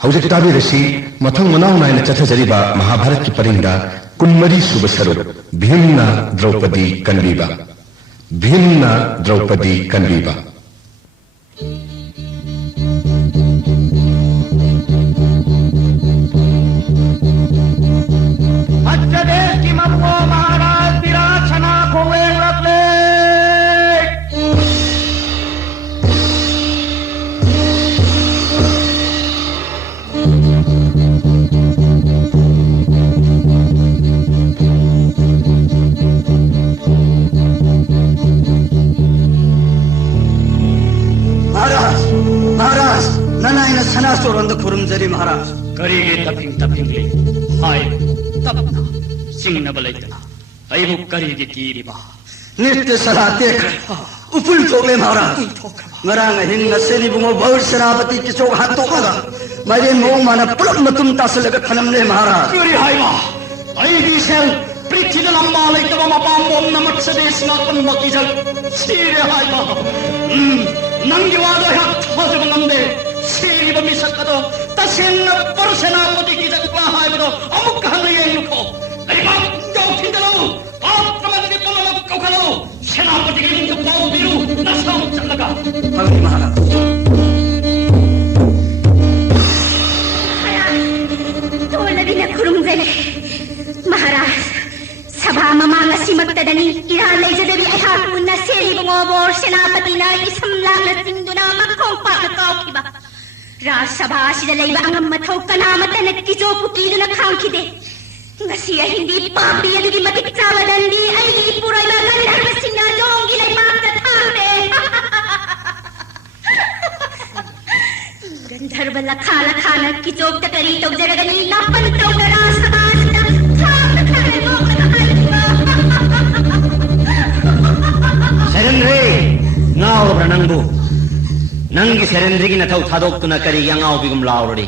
हौजिक ताबिरसी मथंग मनाव नायना चथजरिबा महाभारत की परिंदा कुनमरी सुब सरुप भीमना द्रौपदी कन्वीबा भीमना द्रौपदी कन्वीबा देश की ममको महाराज विरासना खोवे रखले महाराज ननायना सनासोरंद खुरुमजरी महाराज करीगे तपिंगले हाय तपना सिंगना बलैतना अयबु करीगे कीरिबा नित्य सलाह देख उपुल थोगले महाराज ngaraang hin na seli bungo baur senapati kisok hato kaga mari mo mana pulak matum tasalaga khanamle महाराज kuri haywa aidi sel prithila lamba laitaba mapam bom namat sadesh na pan makijal sire haywa nangi wada hak thajab namde siri bami sakado tasenna par senapati ki jakwa haybado amuk kahale yengko aiba jaw thindalo aatramadi panamak kokalo senapati ki ning pau biru nasam chalaga भगवान महाराज महाराज सभा ममांग सिमक्तदनी Iran लेजदबी अहाक Munna सेली बंगोबोर सेनापति ना इसमलांग सिंधुना मखों पाक काउखिबा राज सभा सिदा लेबा अंगम मथौ कनामतन किजो पुकीदुना खांखिदे ngasi hindi papi adugi matik chawadandi ai purai ma gandharva sinna jongi lai maata thamde गंधर्व लखा लखाना की चौक तकरी तो जरगनी नापन तो डरा समाजता खाम लखाने लोग सेरेंद्री नाव ब्रनंगबु नंगी सेरेंद्री की नथौ थादोक तुना करी यंगाव बिगुम लावरडी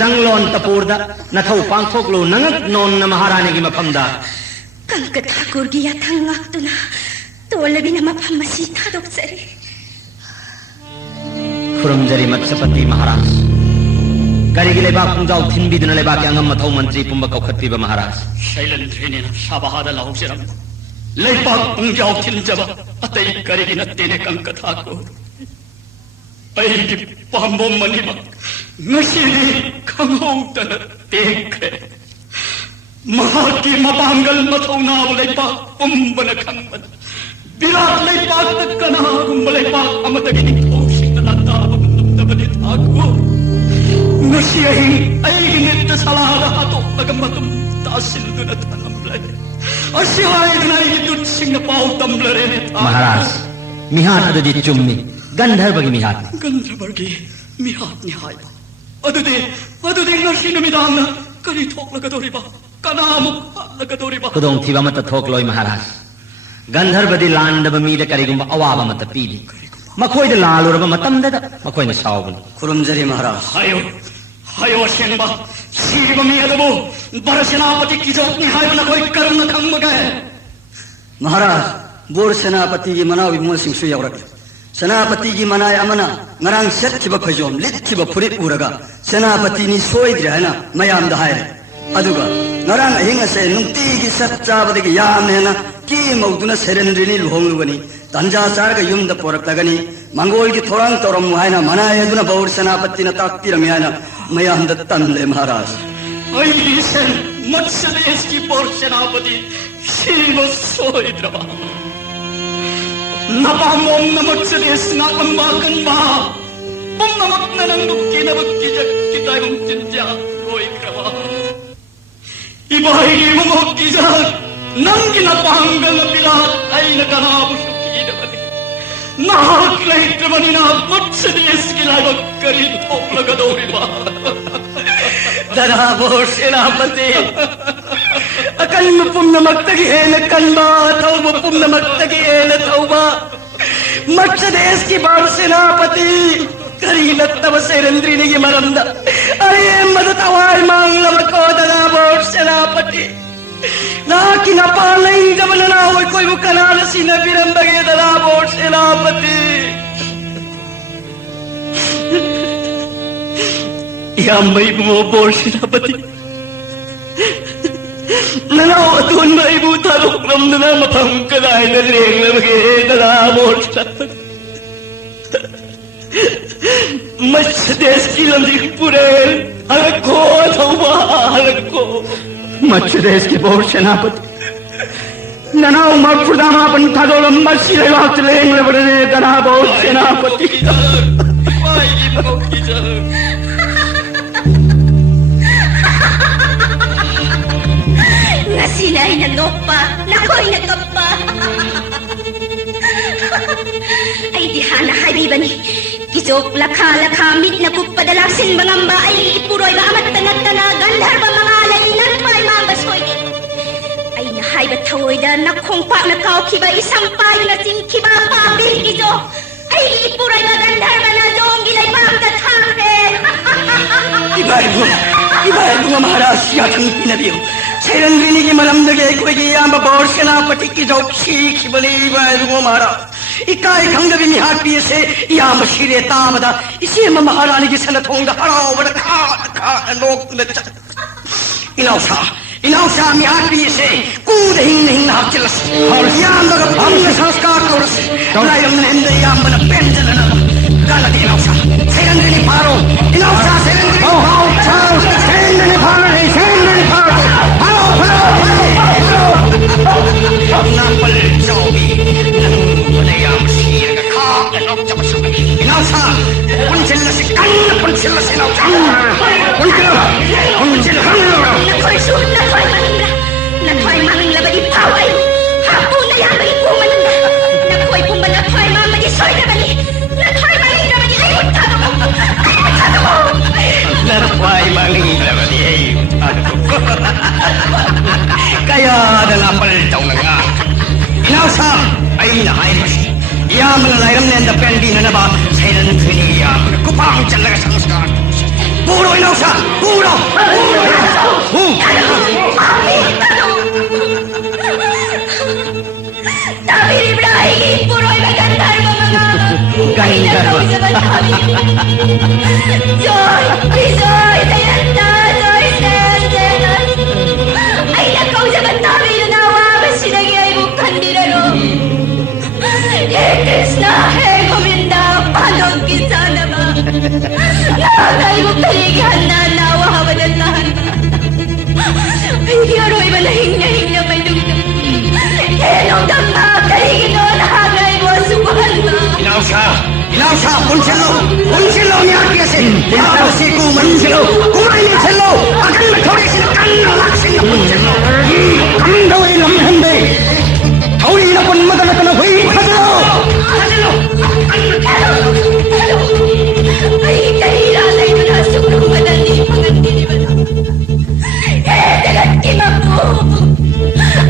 संगलोन तपोरदा नथौ पांथोकलो नंगक नोन न महारानी की मफमदा कंक ठाकुर की यथंगाक तुना तोलबी न मफम मसी थादोक सरी खुरमजरी मत्स्यपति महाराज करीगी लेबाक पुंजाव थिनबीदुना लेबाक अंगम मथौ मंत्री पुंबा कौखत्पीबा महाराज शैलेंद्रने सभादा लाउसिरम लेबाक पुंजाव थिनजबा अतै करीगी नत्तेने कंक ठाकुर पैगी पांबो मनिबा नशीली खंगौतन तेखे महाकी मपांगल मथौ नाव लेबाक पुंबन खंगन विराट लेबाक तकना गुंब लेबाक अमतगिनी महाराज मिहात अदुदी चुम्मी गंधर्वगी मिहात गंधर्वगी मिहात निहाय अदुदी नरसी नमिदान करी थोकलगदोरिबा कनाम लगदोरिबा खुदों थीबा मत थोकलोय महाराज गंधर्वदी लांडब मीद करिगुंबा अवाबा मत पीदी मखोई द लालुरबा मतमददा मखोई न सावबन खुरुमजरी महाराज हायो शेनबा सीरिबा मियदबो बरसेनापति की जोतनी हायबन कोई कर्म खंगमगे महाराज बोर सेनापति की मनाव विमोल सिंह सु यवरक सेनापति की मनाय अमना ngaraang setkhibा खजोम लिखखिबा फुरित उरगा सेनापति नि सोइद्रे हैना मयाम द हाय अदुगा ngaraang अहिंग से नुक्ति की सच्चाबदगी यामनेना की मौदुना सेरेंद्रिनी लुहोंगुगनी तंजा चारग युमद पोरक्तगनी मंगोल की थोरांग तोरम हायना मनायदुना बौर सेनापति न ताक्तिरम याना मयाम द तनले महाराज ऐलिसन मत्स्यदेश की बौर सेनापति शिव सोइद्रबा नपामोम न मत्स्यदेश ना कंबा कंबा पुम्ममक ननंगुक्की नबक्की जक्की तायम चिंजा रोइक्रबा इबाई मुमोक्की जक नंगी नपांगल बिलात ऐन कनाबु नाक लहित्रमनी ना मत्स्यदेश की लायक करी थोकलगदोरिबा दरा बोर सेनापति अकल पुण्यमक्तगी है न कन्बा थौब पुण्यमक्तगी है न थौबा मत्स्यदेश की बार सेनापति करी नत्तव सेरेंद्रिनी की मरंदा अरे मदद अवाय मांगलम को दरा बोर सेनापति नाकी न पालई जबन ना होय कोई मुकनाल सी न बिरंबगे दरा बोर सेनापति iyamba ibungo Bor Senapati. Nanaw atun na ibu tarok namdana mapam kalay na leng na magigala Bor Senapati. Mas des kilam di purel halak ko tauba halak ko. Mas des ki Bor Senapati. Nanaw magpudama pan tadolam masile wakt leng na berde dana Bor Senapati. Nasilay na nopa, nakoy na kapa. Ay dihan na habiba ni. Kisok lakha mit na kupadalasin mangamba ay ipuroy ba amat tanag-tanagan har ba mga alainan may mambasoy. Ay nahay ba tawoy da nakongpa na kao kiba isang payo na kiba pabil iso. Ay ipuroy ba gandhar ba na doong gilay pangkatangre. Ibahay mo nga Maharaj yatang pinabiyo. Sailan rinigi malamdagay ko iyamba Bor Senapati ki jok shi bali ibahay mo Maharaj. Ikay kangabi ni hat piye se iyamba shire tamada isi ma Maharani ki sanatong da haraw bada ka lok na cha. Inausa mi hat piye se kud hing na chilas. Har iyamba ka bang sanskar kauras. Layam na himda iyamba na penjala na. Kala di inausa. Sailan rini paro. Inausa sailan rini paro. Sailan rini paro. Napal Joby Nanayam siya ka Anok Jabasa Inausa Punchila si Kan Punchila si Inausa Punchila Nakoy sun, nakoy maningla. Nakoy maningla ba di paway. Hapo na yan ba di po maningla. Nakoy pumba nakoy mama di soy na ba di. Nakoy maningla ba di ay utado mo. Ay utado mo. Nakoy maningla ba di ay utado mo. Kaya nalapal daw na nga. Inausa ay nahay mas. Iyam na layram na endapendi na ba sa ilan piniyam. Kupang talaga sa maskar. Puro inausa! Puro! Tabi ni Ibrahim, puro ay magandar mo mga. Gandar mo. Joy! Joy! Dayanda! Joy! Sen! Ay nakaw sa bantabi na nawa ba sinagi ay bukan dinaro. Krishna! Hey Govinda! Panog kita na ba? Nakakay mo paligan na nawa habadalaan ba? Ay diyaroy ba nahing na may dugdug? Enong dama kaligin o nakakay mo subuhan ba? Inausa! Punchilo ni Arkiasin! Inausa si Kumanchilo! Kumanchilo! Akan matori sila kan nalaksin na Punchilo! Kami daw ay lamhande! Tauli na pun madala ka na huwi! Hadalo! Ay kahiralay ko na sobrang madali panganti ni Bala. Dagat kimapo!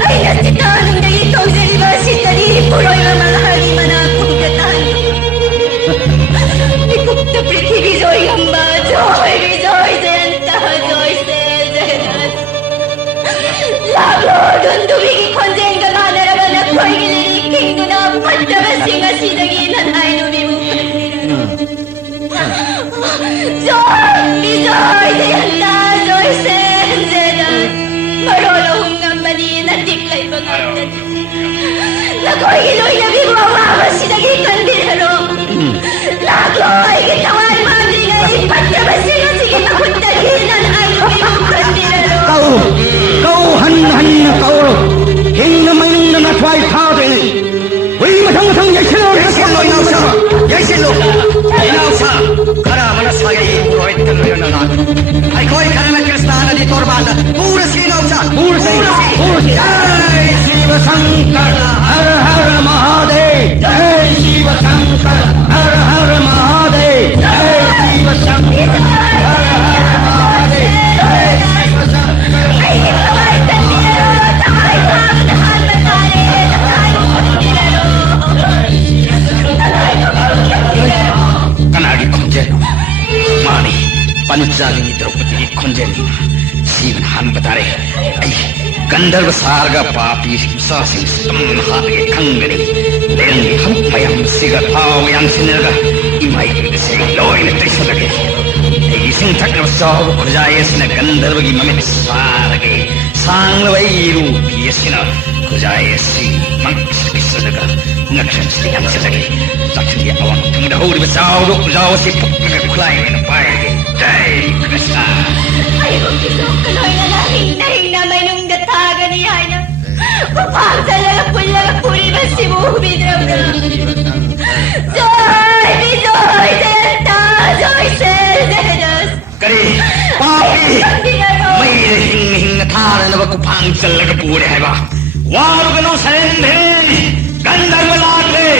Ay nasitanong na ikaw sa libasita ni Puroy na mga haliman na akong gatan. Ikot na prithivi Joy hamba, Joy Senta, Joy Senat. Labo, doon dumigi konsen ka nga naraman na ko'y giliriking ko na pagdabasing nga sinaginan ay numimukan nila. Joy Senta, Joy Senat. Marolong nga manin at tiklay pagkakas. Nako'y iloy na bibo ang mama sinagikan dinaro. Nako'y gitaway madri nga ipagdabasing nga sige magkundaginan ay numimukan dinaro. Kau han na kau! Hing na may nung nanatway tao din! Uy, matang Yaisilo! Inausa! Inausa! Kara manasagay Purohit kaluyo na lang. Ay ko'y karaman Kristana di Torbanda. Pura si Inausa! Pura si! Jai Shiva Shankar! Har Har Mahadev! Jai Shiva Shankar! Har Har Mahadev! Jai Shiva Shankar! Har Har Mahadev! Jai Shiva Shankar! Ay gitaway sa dinaro. Takay pagdahan matari. Takay pagdahan dinaro. Kanagi konjeno mani panjali ni Draupadi ki konjeni sivan han batare ai gandharva sarga papi sasi samhage kangani lengi ham mayam siga thaw yang sinaga imai se loin trisadage ai इसिंग थक्लब चाव खुजाई असिना गंधर्वगी ममित सारगे सांगलवा रूपी असिना खुजाई असि मंगसकिसदगा नक्षत्रस्ति अंसलगे लक्ष्मी अवंग थंगदा हौरिबा चाव खुजाव असि फुक्कगा खुलाइना पाएगे जय Krishna Ayo kisok kaloy na lahing na may nung dataga ni Haina. Papagdalaga puri ba si Mubi Drabda? Joy! Bidoy! Delta! Joy! Seldedas! करी पापी मैं हिंग थारा नव कुपांग चलगा पूरे है बा वारुगनो सरेंधे गंधर्व लागे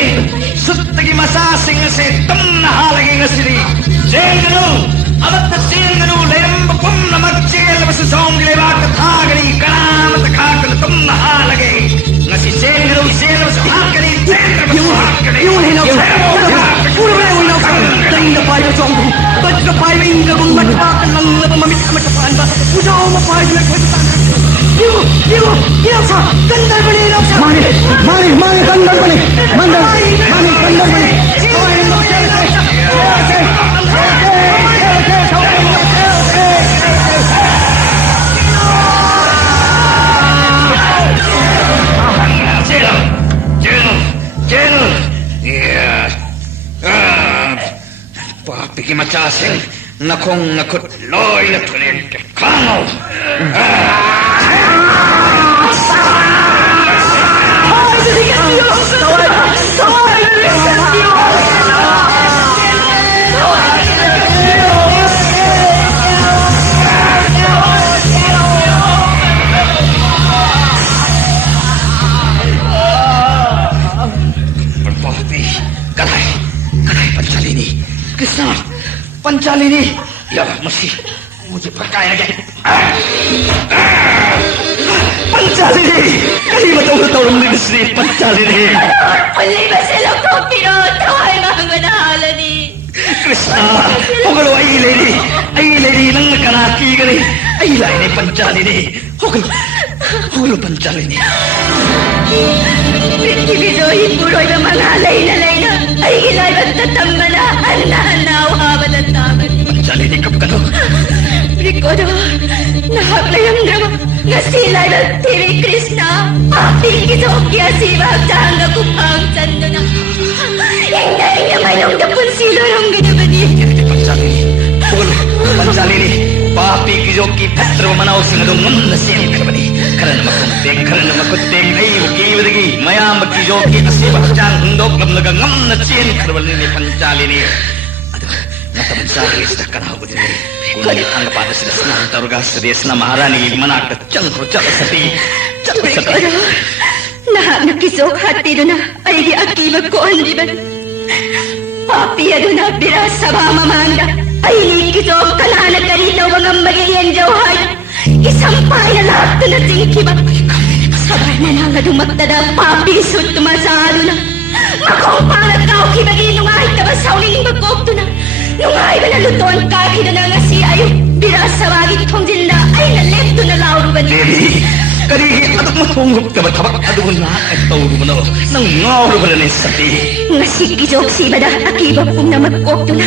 सुत्तगी मसा सिंह से तुम नहा लगेगा श्री जेंगनु अवत जेंगनु लेम्ब पुम नमक जेल बस सोंगले बात थागरी करामत खाकन तुम नहा लगे नसी जेंगनु जेल बस खाकरी जेंगनु खाकरी यूं ही ना पूरे में ना तंग पाई चोंग बच का पाई में इंग गुंग मत पाक लंग ममित मत पान बा उजाओ म पाई में कोई तान ये सा गंदर बने रक्षा माने गंदर बने माने गंदर बने पापी की मचा से नखों नखुट लोई न थुले के खाओ कृष्ण पंचालिनी या मसी मुझे भड़काया गया पंचालिनी कहीं बताओ तो Shri Panchalini Puli ba sila ko piroto ay mga nahalani? Krishna होगलो आई लेडी नंग कनाकी गरी आई लाइने पंचालिनी होगलो पंचालिनी Prithibidoy puroy na mga layna ay gilay magtatambala anna wahabadataman. पंचालिनी कब करो Rikodo, nahaklayang drama nga silay ng TV Krishna. Papikitokya si Magdanga kupang sando na. Hindi naman yung dapon sila ng ganabani. पंचालिनी पंचालिनी पापी की जो की पत्र मनाओ सिंह दो मुंद से करबनी करन मकुते नहीं की वदगी मयाम की जो की असी बचान हुंदो गमलगा ngam na चेन करबनी ने पंचालिनी नतम सारी सकना बुद्धि कुल अंग पाद से स्नान तरुगा सदेशना महारानी मनाक चंद्र चल सती Rikodo, nakisok hati doon na ay di akibag ko ang liban. Papi doon na bira sa mamamanda. Ay nikisok kalana kanina mga magiging jawhay. Isampay na lahat doon na tingkibak. Sabay na nga dumagdada papi sut tumasalo na. Makumpalat ka o kibagi nung ay tabasawling magkok doon na. Nung ay banalutuan ka kina na nga si ayo. Bira sa magit kong na ay nalit doon na lauro ba niya. देवी करी अदम थोंगुप तब थबक अदम ना तौरु बनो नंग ngawru बने सती Nga sikisok si Bada akibak kong na magkok doon na.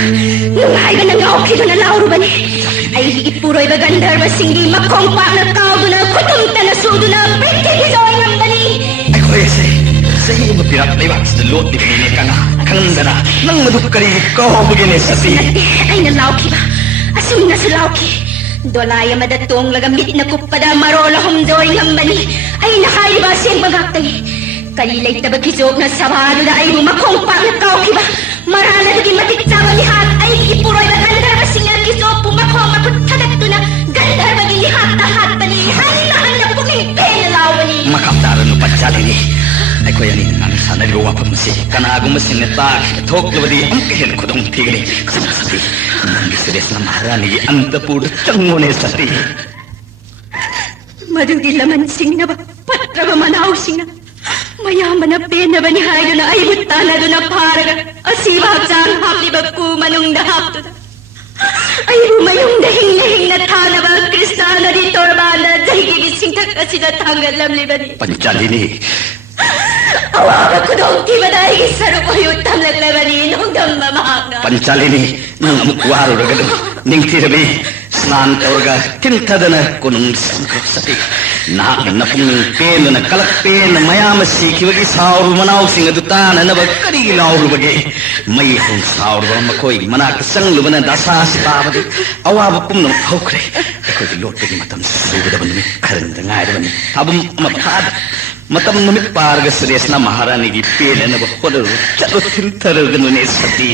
Nung ay ba nang okay doon na lauro ba niya. Ay higit puroy ba gandar ba singgi makompak na kao doon na kutung tanasudo na pagkikisoy ng bani. ay ko ese सही में पिरात नहीं बात से लोट दिखने का ना खंडना नंग मधुक करी कहो बगने सती Ay nalawki ba? Asum na sa lawki. Dolaya madatong lagamit na kupada marola humdoy ng bani. Ay nakali ba siyang bagakay. Kalilay tabagkisok na sabado na ay bumakongpak na kauki ba? Marala naging matitsama lihat ay ipuroy na gandar ba singal kisok pumakong makutagat to na gandar maging lihat tahat bani. Hanahan na pumimpi na lawani. makaptaran no पंचालिनी ay ko yani nang sana luwa pa musi kana agum sin ta thok lawadi am kehen khudong thigni sati nang stres na maharani antapur changone sati Madudi laman sing na ba? Patra ba manaw sing na? Mayaman na pena ba ni Hayo na ay butana doon na paraga? Asibag saan hapli ba kumanong dahap doon? Ay rumayong dahing na tana ba? Kristana di torbana dahil gigising ka kasi natanggal lamli ba ni? पंचालिनी Awaga ko doon kiba dahil gisaro ko yung tamlag laban ni nung damamahag na. पंचालिनी नंग अमुक वारो रगदो निंगथिरबी स्नान तौरगा तिंथदना कुनुंग संकसति नाग नपुंग pen कलक pen मयाम सीखिबगी साउर मनाउ सिंग दुतान नब करी लाउरबगे मई हों साउर मकोई मनाक संगलुबना दशा सिपाबदि अवाब पुम्न हौखरे अखोई लोटगी मतम सुगदबनि खरंद ngairबनि अबम मफाद मतम नुमित पारग सुरेशना महारानी की पेन नब होदर चलो तिंथरगनुने सती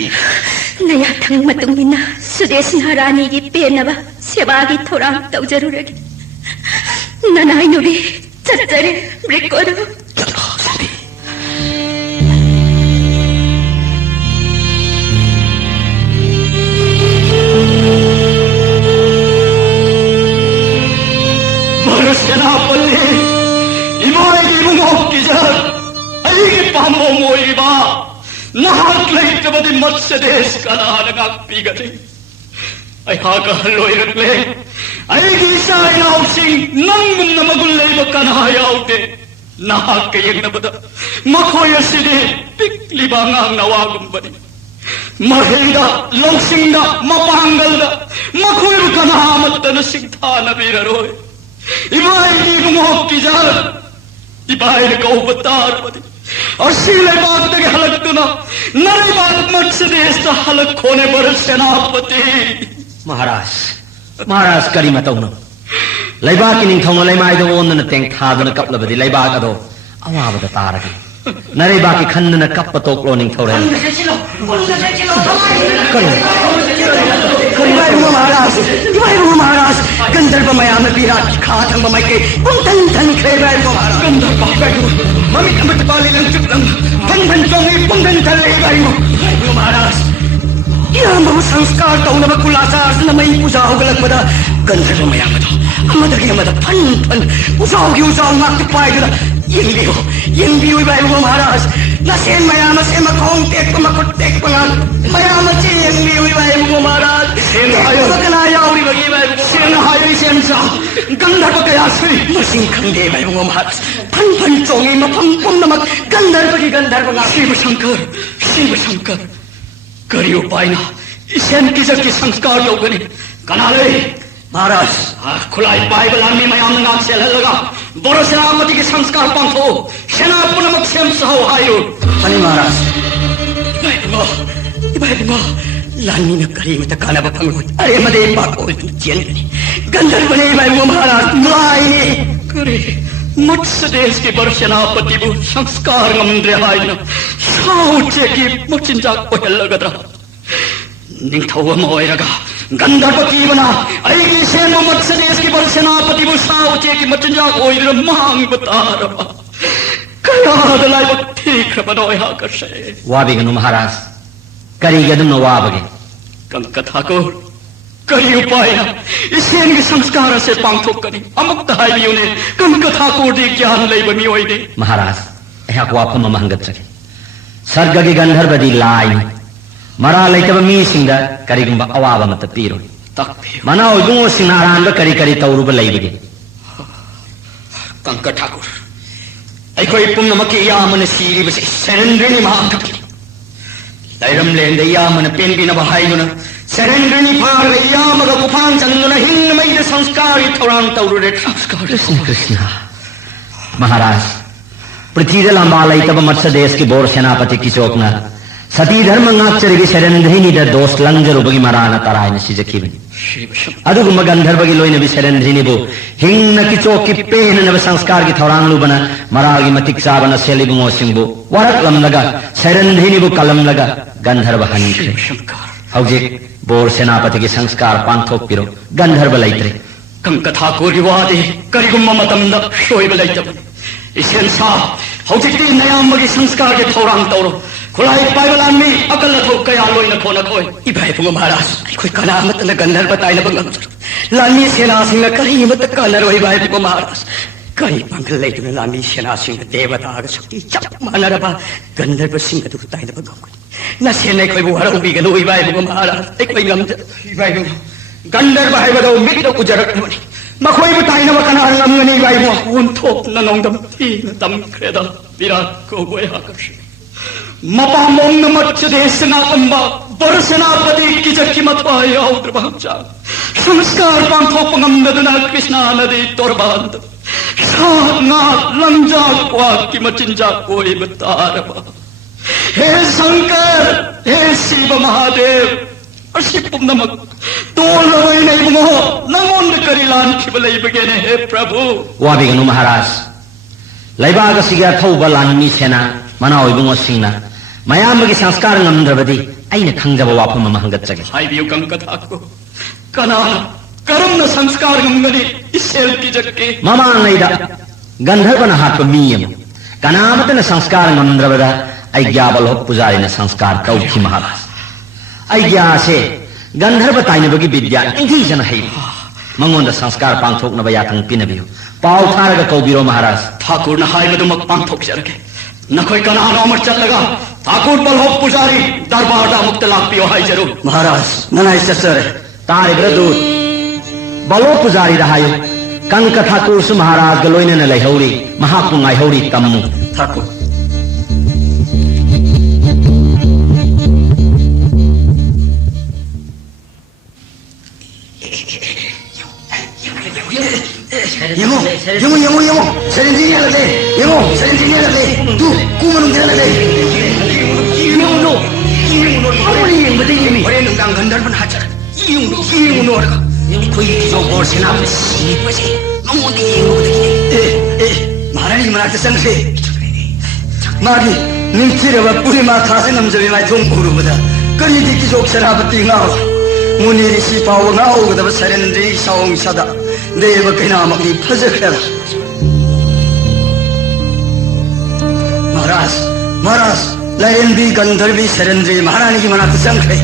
नया थंग मतुंगिना सुदेश महारानी की पेनबा सेवा की थोराम तौजरुरगे ननाई नुबी चचरे ब्रेकोदो सेनापति इमाई मुंगोकिजर अयिगे पामो मोइबा नहाक लेटबदि मत्स्य देश कनानगा पीगदे अयहाका लोइरले अयिगे सायनाउसिंग नंगुम नमगुल लेब कना याउते नहाक यंगनबद मखोयसिदे पिक्लिबा ngang nawagumबदि महेदा लौसिंगदा मपांगलदा मखोय कना मत्तन सिंथा नबीररोय इबाई मुंगोकिजर इबाई कौबतारबदि असीले बात के हलक तुना नरे बात मत्स्य देश का हलक खोने पर सेनापति महाराज करी मतौन लैबा की निंथौन लैमाय दो ओन न तेंग थादन कपलबदि लैबा गदो अवाबद तारगे नरे बा की खन्न न कप तोकलो निंथौरे महाराज गंधर्व मयाम विराट खातंग ममके पुंतन धन खेबाय महाराज गंधर्व बागु मम्मी कमत पाले लं चुकलंग धन धन चोंगी पुंतन धन लेबाय महाराज याम संस्कार तौन बकुलाचार नमई पूजा होगलक मदा गंधर्व मयाम दो अमदगे मदा फन फन उसाओगी उसाओ माक पायदा यंबियो बाय महाराज नसेन मयाम से मखोंग टेक मकुट टेक पंगाल मयाम चे यंबियो बाय महाराज सेन हायो कना याउरी बगी बाय सेन हायो सेन सा गंधर्व कया सई मसिंग खंगे बाय महाराज फन फन चोंगी मफम पुम नमक गंधर्व की गंधर्व ना शिव शंकर करियो पाइना सेन किजर के संस्कार लोगने कनाले महाराज खुलाई बाइबल आर्मी मयाम नाम से लगा बोरो सेनापति के संस्कार पंथो सेना पुनमक सेम सहो आयो हनी महाराज बाइबल लानी न करी मत काला बफंगो अरे मदे बाको चेन गंधर्व ने बाइबल महाराज लाई करे मत्स्य देश के बर सेनापति बु संस्कार गमंद्रे हाइन साउचे की मुचिंजा पहल लगदा निंथौव मोयरगा गंधर्व की बना अयिगे सेनो मत्स्य देश की बर सेनापति बु साउचे की मुचिंजा ओइर मांग बतारबा कया दलाई ठीक बनोय हा करसे वाबिगनु महाराज करी यदुम वाबगे कंकथा को करी उपाय इसेन के संस्कार से पांथोक करी अमुक तहाइयो ने कंकथा को दे ज्ञान लई बमी ओइ दे महाराज एहा को आपम महंगत सके सर्ग के गंधर्व दी लाई मरा लेतब मी सिंगा करीगुंबा अवाब मत पीरो मना ओगुंगो सिनारान करी करी तौरुब लईबगे कंकट ठाकुर अखोई पुनमके यामन सीरी बसे सरेंद्रनी महाकपि लैरम लेंद यामन पेनबिन बहाइनुना सरेंद्रनी फार यामग गुफान चंदुना हिंगमय संस्कारी थौरान तौरुरे संस्कार कृष्ण महाराज पृथ्वी लंबा लैतब मत्स्य देश की बोर सेनापति की चौकना सती धर्म नाचरगी शरणधरिनी द दोष लंजरुबगी मराना तरायन सिजकिबनि अदुगुम गंधर्वगी लोइने बि शरणधरिनी बो हिंगन की चौकी पेन नब संस्कार की थौरान लुबना मरागी मतिक साबन सेलिबुंगो सिंबो वरक लमलगा शरणधरिनी बो कलम लगा गंधर्व हनिखे हौजे बोर सेनापति की संस्कार पांथोक पिरो गंधर्व लैत्रे कंकथा को रिवादे करिगुम मतमद शोइब लैतब इसेन सा हौजे ती नयामगी संस्कार के थौरान तौरो खुलाई पाइबलान में अकल थो कया लोई न खोन खोय इबाई पुंग महाराज कोई कला मत न गंधर्व बताई न बंगम लानी सेना सिंह करी मत कलर वही बाई पुंग महाराज करी पंगल ले तुने लानी सेना सिंह देवता आग शक्ति चप मानरबा गंधर्व सिंह तु बताई न बंगम न सेने कोई बुहर उबी गलो इबाई पुंग महाराज एक कोई गम इबाई पुंग गंधर्व है बदो मिट उजरक नमनी मखोई बताई न बकना लमगनी इबाई पुंग उन थोप न नोंदम ती न तम क्रेदा विराट को गोया करश मपामोंग मत्स्य देश ना कंबा बर सेनापति किजकी मथवा याउद्र भक्चा संस्कार पांथोक पंगमदना कृष्णा नदी तोरबांद साना लंजा क्वा की मचिंजा कोई बतारबा हे शंकर हे शिव महादेव अशिपुम नमक तोल रवै नहीं मो नंगोंद करिलान खिबलई बगेने हे प्रभु वाबिगनु महाराज लैबाग सिगा थौबा लानमी सेना मनाव इबुंगो सिंगना मयामगी संस्कार नमद्रबदी अइन खंगजब वाफम महंगतजगे हाइबियु कंकथाको कना करम संस्कार गंगनी इसेल की जक्के ममांग नैदा गंधर्वन हाथ मीयम कनामतन संस्कार नमद्रबदा अय्याबल हो पुजारी ने संस्कार कौखी महाराज अय्या से गंधर्व ताइनबगी विद्या इंगी जन है मंगोंद संस्कार पांथोक नबया थंग पिनबियो पाव थारग कौबिरो महाराज ठाकुर न हाइबदुमक पांथोक जरगे नखोय कनानो अमर चल लगा ठाकुर बल हो पुजारी दरबार दा मुक्त लाग पियो हाय जरूर महाराज ननाई ससर तारे ब्रदूत बलो पुजारी रहायो कंक ठाकुर सु महाराज गलोइने न लैहौरी महापुंगाई हौरी तम्मु Thakur Yemo, serendinya lade. Yemo, serendinya lade. Tu, kumanung dia lade. Yemo, apa ni yang betul ini? Orang yang gandar pun hajar. Yemo, orang. Kau ini jauh bor senap sih, pasti. Namun dia yemo betul. Maharani mana kesang sih? Mari, nintir apa puri mata se nam jadi mai thong kuru benda. Kali ini jauh senap tinggal. Munir si pau ngau kita serendi saung sada. देव के नाम अपनी फजर महाराज महाराज lion भी गंधर्वी सरेंद्री महारानी की मना संग है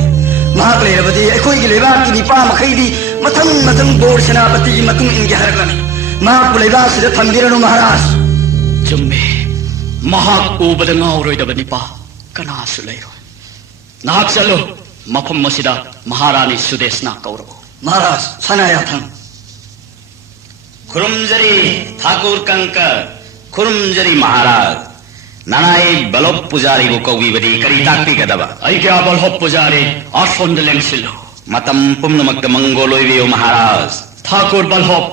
महाक्लेरवती अखोई की लेबा की निपा मखैदी मथंग मथंग बोर सेनापति की मतुंग इनके हरगन महाकुलेबा से थंबिरनु महाराज जुम्मे महाकुबदंगा औरोइदब निपा कनासु लैरो नाक चलो मफम मसिदा महारानी सुदेशना कौरव महाराज सनाया थंग खुरुमजरी ठाकुर कंकर खुरुमजरी महाराज ननाई बलोप पुजारी वो कौवी बदी करी ताकती कदबा आई क्या बलोप पुजारी आशोंद लेंसिलो मतम पुम्नमक मंगोलोइवियो महाराज ठाकुर बलोप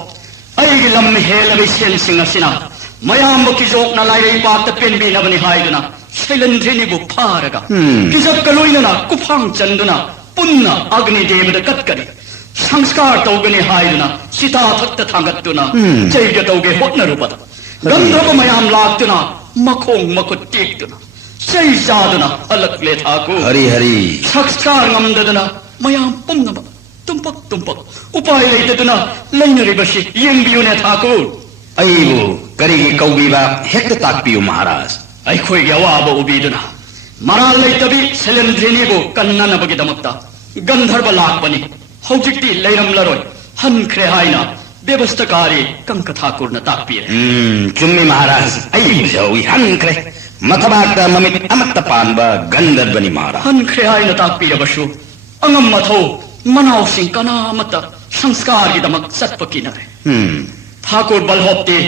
आई गिलम हेल विशेल सिंह सिना मयाम की जोक न लाई पात पेन भी नबनी हाइदना शैलेंद्रिनी बु फारगा किजब कलोइना कुफांग चंदना पुन्ना अग्नि देवद कत्करी संस्कार तौगने हाइदना सीता थक्त थांगत्तुना जैग तौगे होटनरुपदा गंधर्व मयाम लागतुना मखोंग मखुत टेक्तुना सै जादुना अलकले थाकु हरि हरि संस्कार ngमददना मयाम पुम्नब तुमपक उपाय लेतदुना लैनरिबसि येंबियुने थाकु अइबु करिगे कौबिबा हेक्ट ताकपियु महाराज अइखोइगे अवाब उबिदुना मराल लेतबि सेलेंद्रिनीबु कन्ननबगे दमक्ता गंधर्व लागबनी हौजिक्ति लैरम लरोय हनख्रे हाइना व्यवस्थाकारी कंक ठाकुर न ताकपिए चुम्मी महाराज आई जौई हनख्रे मथबाक ममित अमत पानबा गंधर्वनी महाराज हनख्रे हाइना ताकपिए बसु अंगम मथो मनाव सिंह कनामत संस्कार की दमक सत्पकिनरे ठाकुर बलहोप्ते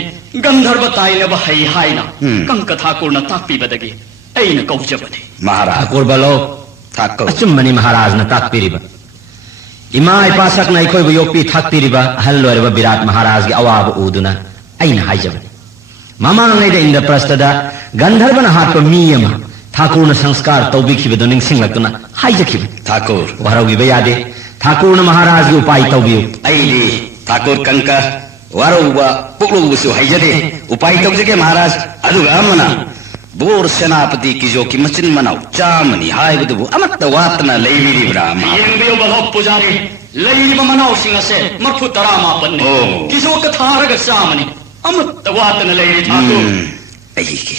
गंधर्व ताइनब हई हाइना कंक ठाकुर न ताकपि बदगे ऐन कौजबने महाराज ठाकुर बलो ठाकुर अचुम्मनी महाराज न ताकपिरिबा इमा इपासक न अखोइबु योक्पि थाक्तिरिबा अहल लोइरबा विराट महाराज की अवाब उदुना ऐन हाइजबने ममांगैदा इंद्रप्रस्थदा गंधर्वन हाटो मीयमा ठाकुर न संस्कार तौबिखिबदु निंगसिंगलक्तुना हाइजखिबने ठाकुर वरौगिबा यादे ठाकुर न महाराज की उपाय तौबियु ऐदि ठाकुर कंका वरौबा पुक्लुबुसु हाइजदे उपाय तौजगे महाराज अदुगा अमना बोर सेनापति की जो की मचिन मनाव चामनी हाइबदुबु अमत्त वातना लैबिरिब्रा येंबियो बलो पुजारी लैबिब मनाव सिंह से मरफु तरामा पन्ने किसो कथारग चामनी अमत्त वातना लैबि ठाकुर अइके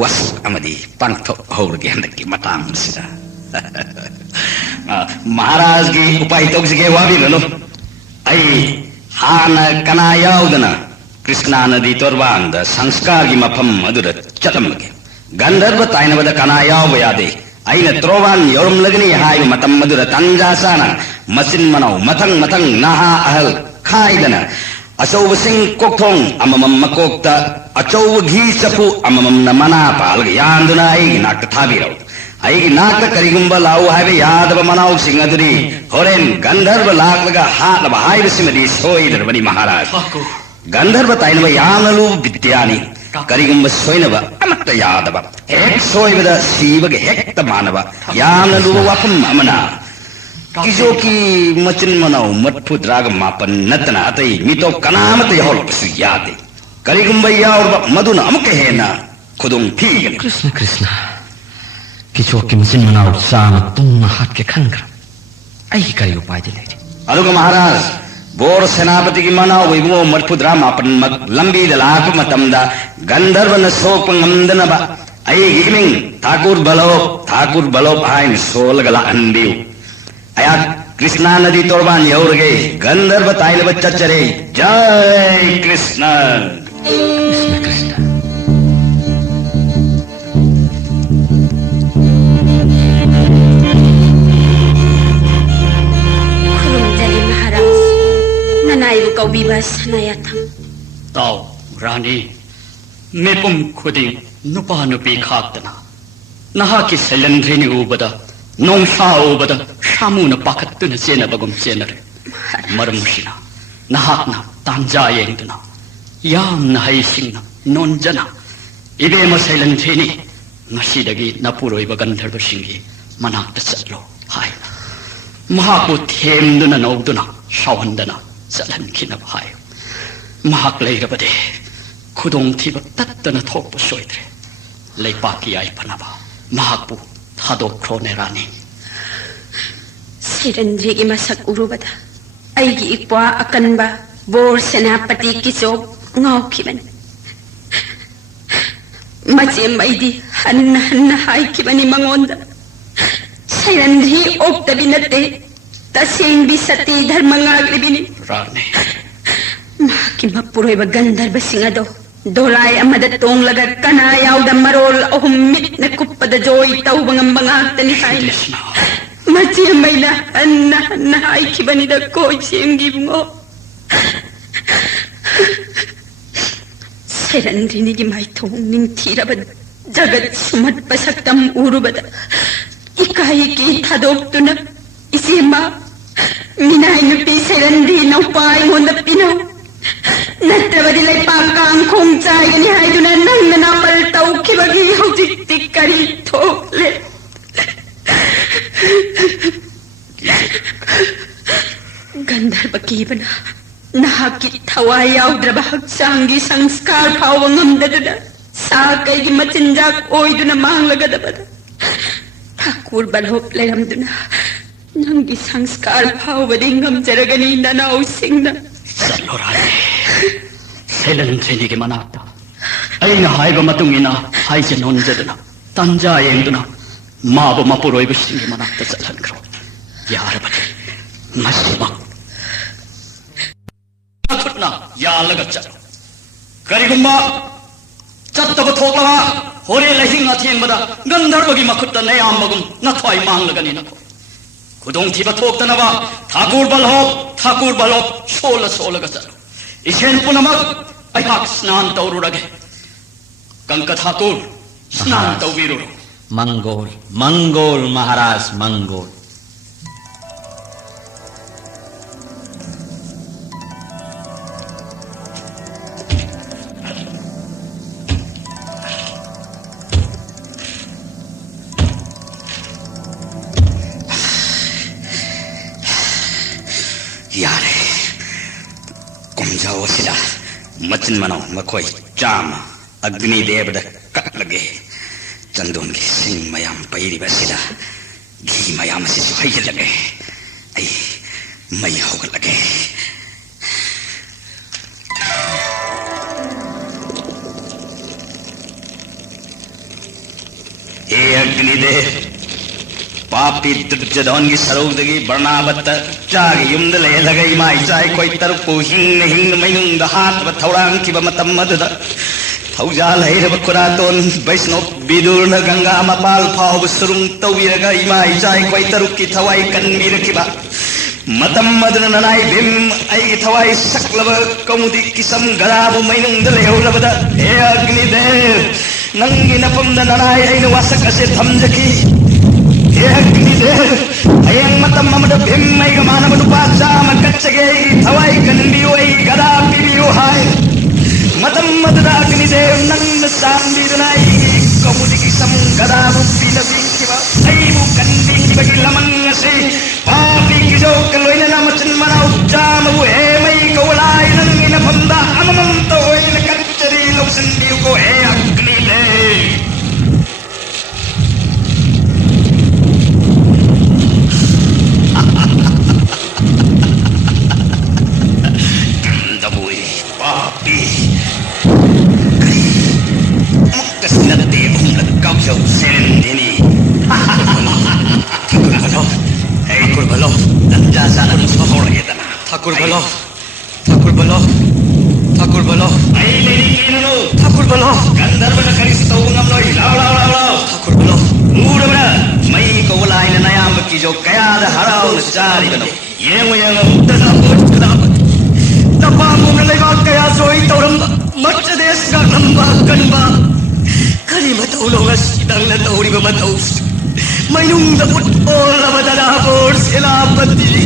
वस अमदी पंथो हौरगे हंदकी मतांग सिदा महाराज की उपाय तौजगे वाबिनो आई हान कना याउदना कृष्णा नदी तोरबांद संस्कार की मफम मधुर चलमगे गंधर्व ताइनबद कना याव यादे ऐन त्रोवान योरम लगनी हाय मतम मधुर तंजासाना मसिन मनाव मथंग मथंग नहा अहल खाइदना अचौब सिंह कोक्थोंग अममम मकोक्ता अचौब घी चपु अममम न मना पाल यान्दुना ऐ नाक थाबिरौ ꯑꯩꯒꯤ ꯅꯥꯛꯇ ꯀꯔꯤꯒꯨꯝꯕ ꯂꯥꯛꯎ ꯍꯥꯏꯕ ꯌꯥꯗꯕ ꯃꯅꯥꯎꯁꯤꯡ ꯑꯗꯨꯗꯤ ꯍꯣꯔꯦꯟ ꯒꯟꯙꯔꯕ ꯂꯥꯛꯂꯒ ꯍꯥꯠꯂꯕ ꯍꯥꯏꯕꯁꯤꯃꯗꯤ ꯁꯣꯏꯗ꯭ꯔꯕꯅꯤ ꯃꯍꯥꯔꯥꯖ ꯒꯟꯙꯔꯕ ꯇꯥꯏꯅꯕ ꯌꯥꯝꯅ ꯂꯨꯕ ꯕꯤꯗ꯭ꯌꯥꯅꯤ ꯀꯔꯤꯒꯨꯝꯕ ꯁꯣꯏꯅꯕ ꯑꯃꯠꯇ ꯌꯥꯗꯕ ꯍꯦꯛ ꯁꯣꯏꯕꯗ ꯁꯤꯕꯒ ꯍꯦꯛꯇ ꯃꯥꯟꯅꯕ ꯌꯥꯝꯅ ꯂꯨꯕ ꯋꯥꯐꯝ ꯑꯃꯅ ꯀꯤꯖꯣꯀꯤ ꯃꯆꯤꯟ ꯃꯅꯥꯎ 34 ꯅꯠꯇꯅ ꯑꯇꯩ ꯃꯤꯇꯣꯞ ꯀꯅꯥꯃꯠꯇ ꯌꯥꯎꯔꯛꯄꯁꯨ ꯌꯥꯗꯦ ꯀꯔꯤꯒꯨꯝꯕ ꯌꯥꯎꯔꯕ ꯃꯗꯨꯅ ꯑꯃꯨꯛꯀ ꯍꯦꯟꯅ ꯈꯨꯗꯣꯡ ꯊꯤꯒꯅꯤ कृष्ण कृष्ण किचोक मचिन मनाव चाम तुम हाथ के खनग्र आई करी उपाय दे लेरी अरुगा महाराज बोर सेनापति की मनाव इबो 34 लंबी लाप मतमदा गंधर्वन सोप ngमदनबा आई गिमिंग ठाकुर बलोप हाइन सोलगला अंदिउ अया कृष्णा नदी तोरबान यौरगे गंधर्व ताइलब चचरे जय Krishna Krishna Krishna Nanay ko bibas na yatam. Tao, Rani, mepum kuding nupa nupi khaktana. Nahaki selendrini ubada, nong sha ubada, shamu na pakat na sena bagum senare. Marmushina, nahak na tanja yengduna. Yam na haising na nonjana. Ibe ma selendrini, nasidagi napuro ibagan darbashingi, manak ta satlo. Hai. Mahaku themduna nauduna, shawandana. Salan kinab hai mahak leirabade khudong thiba tattana thokpa soidre leipaki ai panaba mahakpu thadok khrone rani Sirandri ki masak urubada aigi ipwa akanba bor senapati kichok ngawkiban machem aidi hanna hai kibani mangonda Sirandri oktabi natte tasing bisati dharmangagibini Rani Maki mapuroy ba gandharba singado dolay amada tonglaga kana yawda marol ohumit na kupada joy tawbang ambangagta ni Haila Krishna Machiyamay na anna ay kibanida ko siyang gibungo Serandrini gimay tong ning tirabad jagat sumat pasaktam urubada Ikayi ki tadok to na isima Minay nupi serandri na upay mo na pinaw Natrabadi lay pangkang kong chaya ni Haido na nang nanapaltaw kibagi hujiktik karito Gandharba kibana nahakit tawayaw drabahag sanggi sanskar pawang amdadada Sakay gi machinjak oido na manglagadabada Thakur balhop layamdo na Nanggi sanskar pawabadingam jaragani nanaw singna Salorani selendrini ki manakta aina haiba matungina haise nonjadana tanja yengduna mabu mapuro ibishingi manakta salan kro yarabati masimak khutna yalaga chalo karigumba chattaba thoklama hore lahinga thengmada gandharvagi makhutta nayamagum nathwai manglagani nako Kudong thiba thoktanaba Thakur balhop sola gachalo isen punamak ayhak snan taururage Kanka Thakur snan taubiru मंगोल महाराज मंगोल यारे कुमजाओ सिला मचन मनो मकोई चाम अग्नि देवदा cut लगे चंदोन की सिंह मयाम पैरी बसिला घी मयाम से सुहाई लगे आई मई होग लगे ए अग्निदेव पापी दुर्जदौन की सरोगदगी बर्णावत चागे युमद लेलगा इमा इचाई कोई तरपु हिंग मयुंग हात बथौरांग की बमतम मदद थौजाल हैरब खुरातोन वैष्णव बिदुर गंगा मपाल फाव सुरुंग तौवीरगा इमा इचाई कोई तरुक की थवाई कन्मीर किबा मतम मदन ननाई भीम आई थवाई सकलब कमुदी किसम गराबु मयुंग लेहौलबदा हे अग्निदेव नंगी नफम ननाई ऐन वासक असे थमजकी ꯌꯦꯡꯈꯤꯁꯦ ꯍꯌꯦꯡ ꯃꯇꯝ ꯑꯃꯗ ꯚꯤꯝ ꯑꯩꯒ ꯃꯥꯟꯅꯕ ꯅꯨꯄꯥ ꯆꯥꯝꯃ ꯀꯠꯆꯒꯦ ꯊꯋꯥꯏ ꯀꯟꯕꯤꯌꯨ ꯑꯩ ꯒꯗꯥ ꯄꯤꯕꯤꯌꯨ ꯍꯥꯏ ꯃꯇꯝ ꯑꯗꯨꯗ ꯑꯒꯅꯤꯗꯦv ꯅꯪꯅ ꯆꯥꯟꯕꯤꯗꯨꯅ ꯑꯩꯒꯤ ꯀꯧꯃꯨꯗꯤꯒꯤ ꯁꯝ ꯒꯗꯥꯕꯨ ꯄꯤꯅꯕꯤꯈꯤꯕ ꯑꯩꯕꯨ ꯀꯟꯕꯤꯈꯤꯕꯒꯤ ꯂꯃꯟ ꯑꯁꯤ ꯄꯥꯄꯤ ꯀꯤꯖꯧꯒ ꯂꯣꯏꯅꯅ ꯃꯆꯤꯟ ꯃꯅꯥꯎ ꯆꯥꯝꯃꯕꯨ ꯍꯦꯃꯩ ꯀꯧꯂꯥꯏ ꯅꯪꯒꯤ ꯅꯐꯝꯗ ꯑꯃꯃꯝꯇ ꯑꯣꯏꯅ ꯀꯠꯆꯔꯤ ꯂꯧꯁꯤꯟꯕꯤꯌꯨꯀꯣ ꯍꯦ ꯑꯒꯅꯤꯗꯦv Papi, mukas nanti kau jauh sen ini. Thakur balo, dan jasa dan sohor kita. Thakur balo. Ay lady kino. Thakur balo. Gandar bana karis tau ngam loi. Lao. Thakur balo. Mura bana. Mai kau lain na ayam kijo kaya ada harau na cari bano. Yengo. Dapat. Napamong na laibag kaya so'y tauramba Matsades ka nambakan ba Kani matulong as sidang na tauri ba mataus May nung dapot ola madalapor sila pati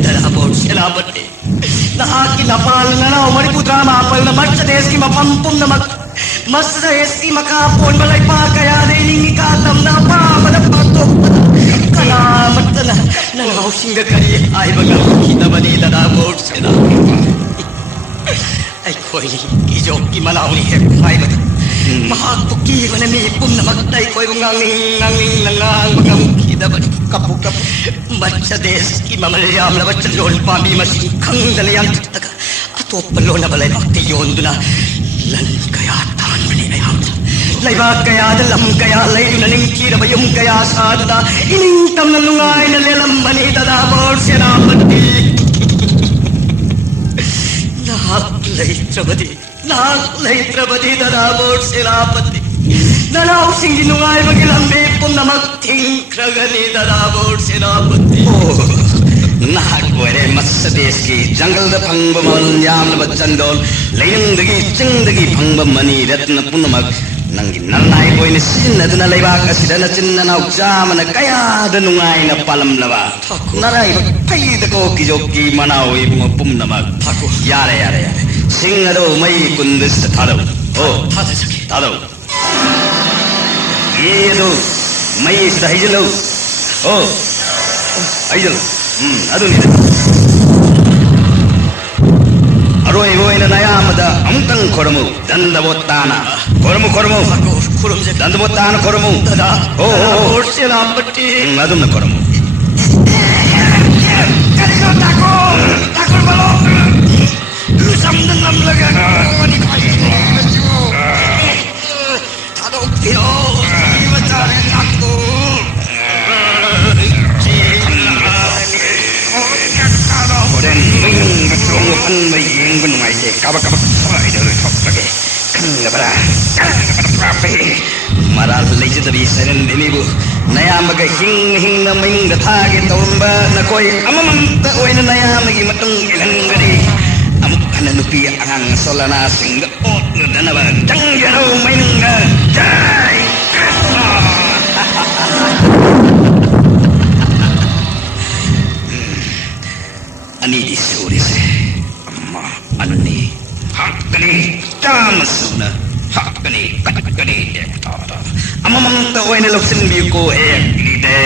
Dalapor sila pati Nakakinapal na na mariputra mapal na Matsades ki mapampum na Masades ki makapon balay pa kaya na ining ikatam na pa madapatok Kalamat na nangausing ka kaya ay bagang kita ba ni dadabor sila ay ko'y ijok imalaw ni Hepay ba makakpuki ko na mipum na magtay ko'y nganging nangang bagang kita ba kapu Matsades imamalayam na matsalol pami masingkang dalayang taga ato palo na balay bakti yun doon na lan kaya tahan ba ni ayam Laibag kaya dalam kaya layo na ningkira ba yung kaya sa dada iningtam na lungay na lelam manita dabor siya pati Nahaklay trabadi dadabor siya pati Nalaw sing ginungay magilambi pum na magtingkragani dadabor siya pati Nahagwere Matsades ki jungle da phangba manyam na bachandol layang dagi ching dagi phangba mani ratna punamag Nangi nanay ko ini sin na duna laibag asida na chin na naukjama na kaya da nungay na palam laba naray pay da ko kijoki manaw ibang pum namag yare sing ado may kundis ta thadaw thadaw yedo may sida hijalo hijalo ado ni Aroy na nayamada amtang koramu dandabotana koramu dandabotana koramu sila pati adum na koramu kaligo takor balo samdang amlaga ni kai tado kyo iwatare nakto Koren betul kan bayang benungai je kabak sampai dah lepas lagi kan lepas apa maral lagi jadi seren ini bu naya magai hing na ming datha ke tomba na koi amam ta oina naya lagi matung ilan gadi amuk kana nupi ang solana sing ot dana ba tang jaro main ga jai Ani disuruh amma anni hakni tamasuna hakni kakni amma mangta oina loksin bi ko ide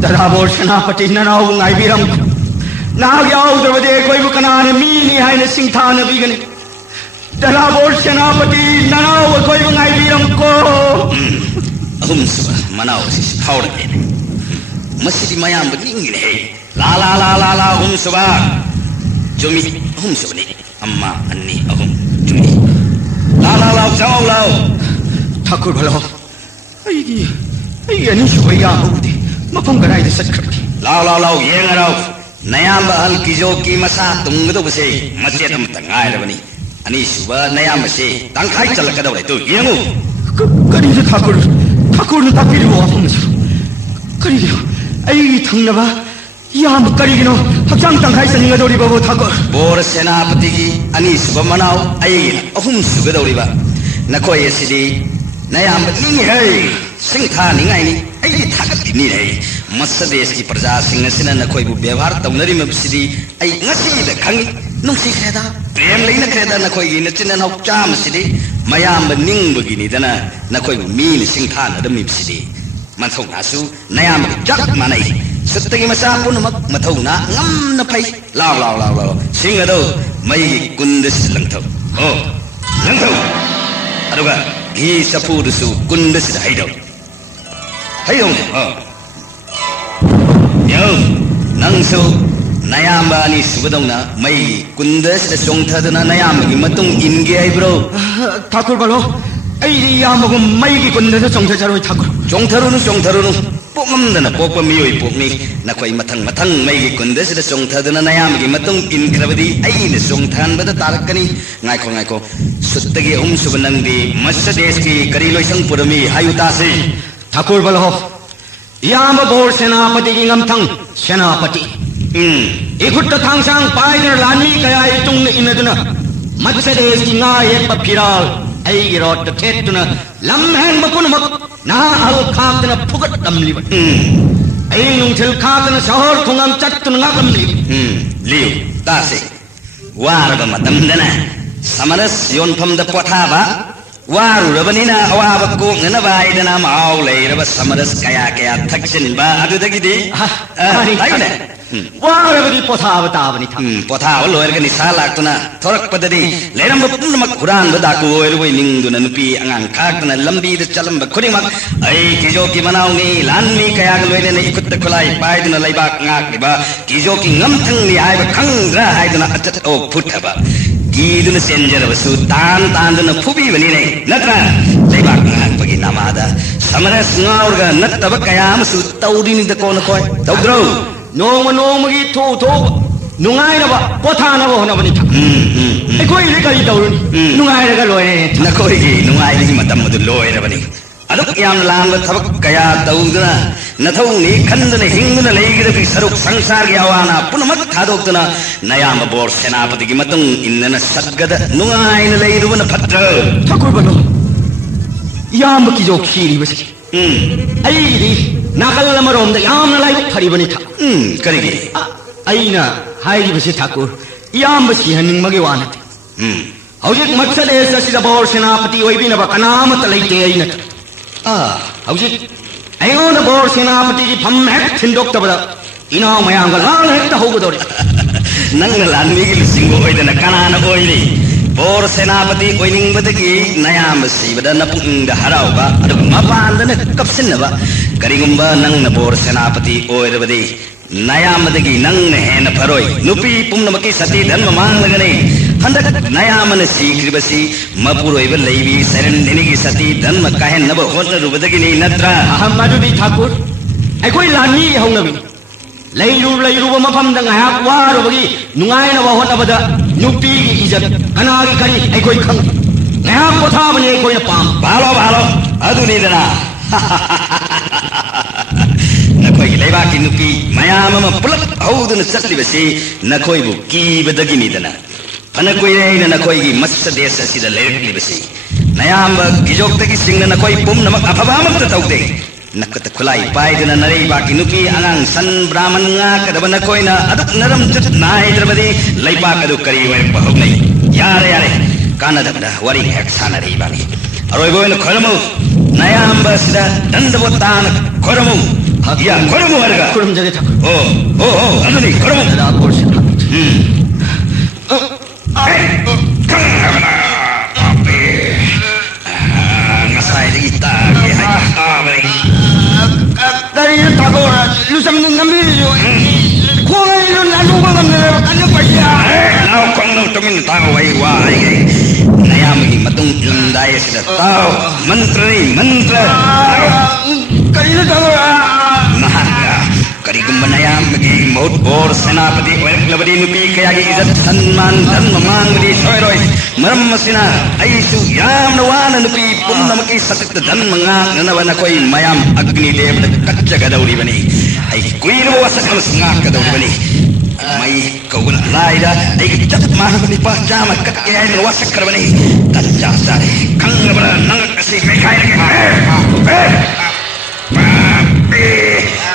Dadabor senapati nanaw ngai biram nagyaw drabade koi bukana ne mi ni hai ne singthana bigani Dadabor senapati nanaw koi ngai biram ko Ahum suba manaw sis power again masjid mayam begini hey la ahum suba jumi ahum suba ni amma anni ahum jumi la jauh lau thakur balo ai ani suba ya hudi mafam garai de sakrat la yengarau nayam al kijo ki masa tunggu bese masjid am tangai labani ani suba nayam bese tangkai chalakadaw itu yengu kari thakur 는 딱 필요 없으면서 그리고 아이 당나봐 yam करीगिनो हक्चांग तंखाई सनिगदोरिबाबो Thakur bore सेनापति की अनि सुब मनाव आई अहुम सुगदौरिबा नखोय सिदी नयाम नि है सिंथा निंगाइनी आई थागतिनी है मत्स्य देश की प्रजा सिंह सिन नखोय बु व्यवहार तौनरी मबसिदी आई ngasi द खंगी नुसी खेदा प्रेम लेना खेदा नखोय की नचिन नौ चाम सिदी मयाम निंग बगिनी दना नखोय बु मीन सिंथा नदमिबसिदी मनथौ नासु नयाम जक मानै सत्तगी मसा पुनमक मथौ ना ngam na phai lao lao lao lao sing ado mai kundis langthau oh langthau aduga gi sapu dusu kundis haidau haidau yo nangsu nayamba ni subadongna mai kundis da songthadana nayamba gi matung inge ai bro Thakur बलो आई यामगु Maggi कुंदस चोंथरoi Thakur चोंथरुनु पोममदना pope मियोय पोकनी नखोय मथंग मथंग Maggi कुंदस दा चोंथदना नयामगी मतुंग इनख्रबदी आइने चोंथानबदा तारकनी नायखो सुत्तगी अहुम सुबनंगदी मत्स्य देश की करी लोइसंग पुरमी हायुतासे ठाकुर बलो याम bore सेनापति की ngमथंग सेनापति इखुट थांगसांग पाइदर लानी कया इतुंग इनदना मत्स्य देश की ngaye papiral ai rot thetuna lam hang mapunmak na al khatna phugat damliba ai nung thil khatna sahor khungam chattuna ngakamli liu tase waraba matamdana samaras yonpham da pothaba waru rabanina awaba ko ngana baidana maau leiraba samaras kaya kaya thaksin ba adudagidi aina warabadi pothaba tabani tha pothaba loirga ni salak tuna thorak padadi leiramba punmak quran ba daku oirwai ningduna nupi angang khaktuna lambi da chalamba khurimak ai kijo ki manaw ni lanmi kaya ga loine nei ikut kulai paiduna laibak ngak liba kijo ki ngamthang ni aiba khangra haiduna achat o phutaba giduna senjara basu tan duna phubi bani nei natra laibak ngak bagi namada samaras ngaurga nattaba kaya masu tawdini da kona koi tawdro नोमगी थो नुंगाइनबा पोथानबा होनबनि था एकोइ ले करी तौरुनी नुंगाइरगा लोइने नखोइगी नुंगाइगी मतम मदु लोइरबनि अदुक याम लांग थबक कया तौदना नथौनी खंदने हिंगना लेगिदगी सरुक संसार की आवाना पुनमत थादोक्तना नयाम बोर सेनापति की मतुंग इन्नना सद्गद नुंगाइन लेइरुवन फत्र ठाकुर बनो याम की जो खीरी बसे आई नागल मरोमदा यामना लाइक फरिबनि था करिगे अइना हाइरिबसे ठाकुर याम बसी हनिंग मगे वानते हौजिक मत्स्य देश असिदा बोर सेनापति ओइबिनबा कनामत लैते अइना हौजिक अयोन बोर सेनापति की फम हेक थिंदोक्तबदा इना मयांग लाल हेक होगदोरि नंग लानमिगी लिसिंगो ओइदना कनाना ओइली बोर सेनापति ओइनिंगबदगी नयाम सिबदा नपुंग हराउबा अदु मपांदना कपसिनबा करिगुंबा नंग बोर सेनापति ओइरबदी नयामदगी नंग हेन फरोय नुपी पुमनमकी सती धर्म मांगलगने हंदक नयामन सीख्रिबसी मपुरोइब लैबी सरंदिनीगी सती धर्म काहेन नब होनरुबदगी नि नत्रा अहमदुदी ठाकुर अकोइ लानी हौनबी लैरु मफम दंग हाक वारुबगी नुंगाइनबा होनबदा नुपी की इज्जत कनागी करी अकोइ खंग नया पोथाबने अकोइ पाम भालो अदुनीदना नखोई लेबा की नुपी मयाम म पुलप हौदन चटलिबसी नखोई बु कीबदगिनीदना फन कोइरेन नखोई की मत्स्य देश सिदा लेरलिबसी नयाम गिजोक्तगी सिंगन नखोई पुम नमक अफबामक तौदे नकत खुलाई पाइदना नरे बाकी नुपी अनंग सन ब्राह्मण nga kadaba नखोइना अदुक नरम चट नाइद्रबदी लैबा कदु करी वे बहुनै यारे कानदबदा वरी हेक सानरी बानी अरोइबोन खरमु नयाम बसदा दंडबोतान खरमु या खरमु वर्गा कुरम जगे था ओ अदुनी खरमु दा कोर्स ngasai di kita dari ठाकुर लुसम नमी खोले लो नानु बगम ने कने पैया नाउ कंग तुमिन ताव वai wai nayam gi matung lamdai sida taw mantra करी Thakur mahanga kari gumbanayam gi mahut bor senapati oiklabadi nupi kayagi izat sanman dharma mangdi soiroi maram masina aisu yamna wana nupi punnamaki satit dharma ngak nana koi mayam agni devda kaccaga dauri bani ai kuiru wasakam ngak ka dauri bani mai kauna laida ai jat mahani pa jama kakke ai wasak karbani tacca sare kangabra nang kasi mekai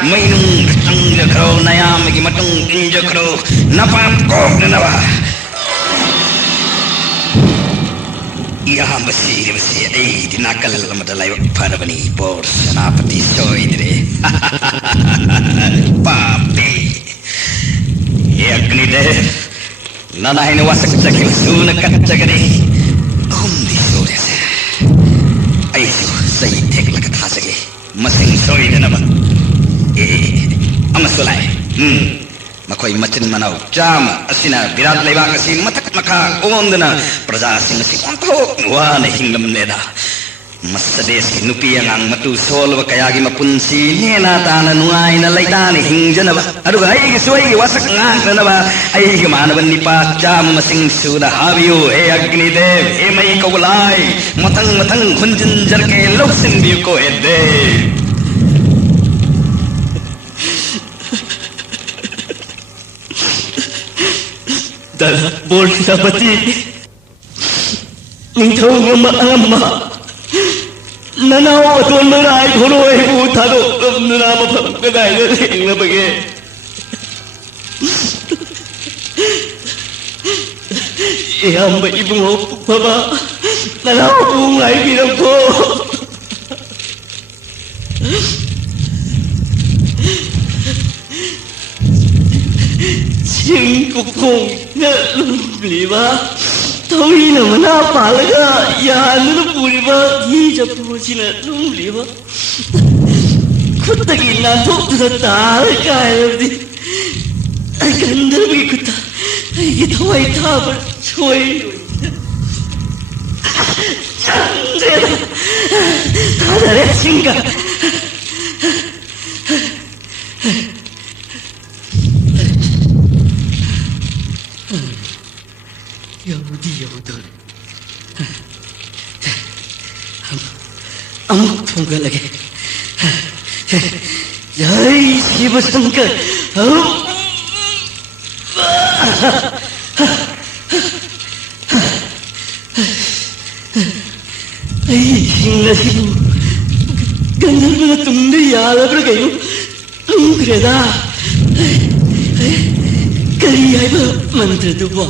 Mainung tangga kro nayam gi matung inja kro napap kok nawa iya besi ai dinakal madalai parabani bor senapati soy dire papi ya kini deh nana ini wasak cakil suna kacagani kundi sore ai sai tek lakat hasage masing soy nama amasulai makoy macin manau jama asina birat leibak asi matak maka ondana praja sing si ontok wana hingam neda masades nupi yang matu sol kayagi mapunsi nena tana nuai na laitani hingjana ba aduh ai gi suai wasak ngana ba ai gi mana ban nipa jam masing suda habiu he agni dev he mai kawlai matang matang khunjin jarke loksin bi ko ede Dala bol sapati Ningthau ngama amma Nanao aton marai khoroi uthado nana mafam kagai na thengna bage Iyamba ibungo baba nanao bungai biramko Singkukong na lumliba Tawi na manapalaga Yan na puriba Hija pusi na lumliba Kutagi na tukta tala kaya di Ay ganda bagi kuta Ay gitaway tabar Choy Sandreda Tadare singa Yaudah. Amuk tunggu lagi. Jai Shiva Shankar. Hingga sibu. Gandharva tumde yala berkayu. Lungkreda. Kali apa mantra tu bo.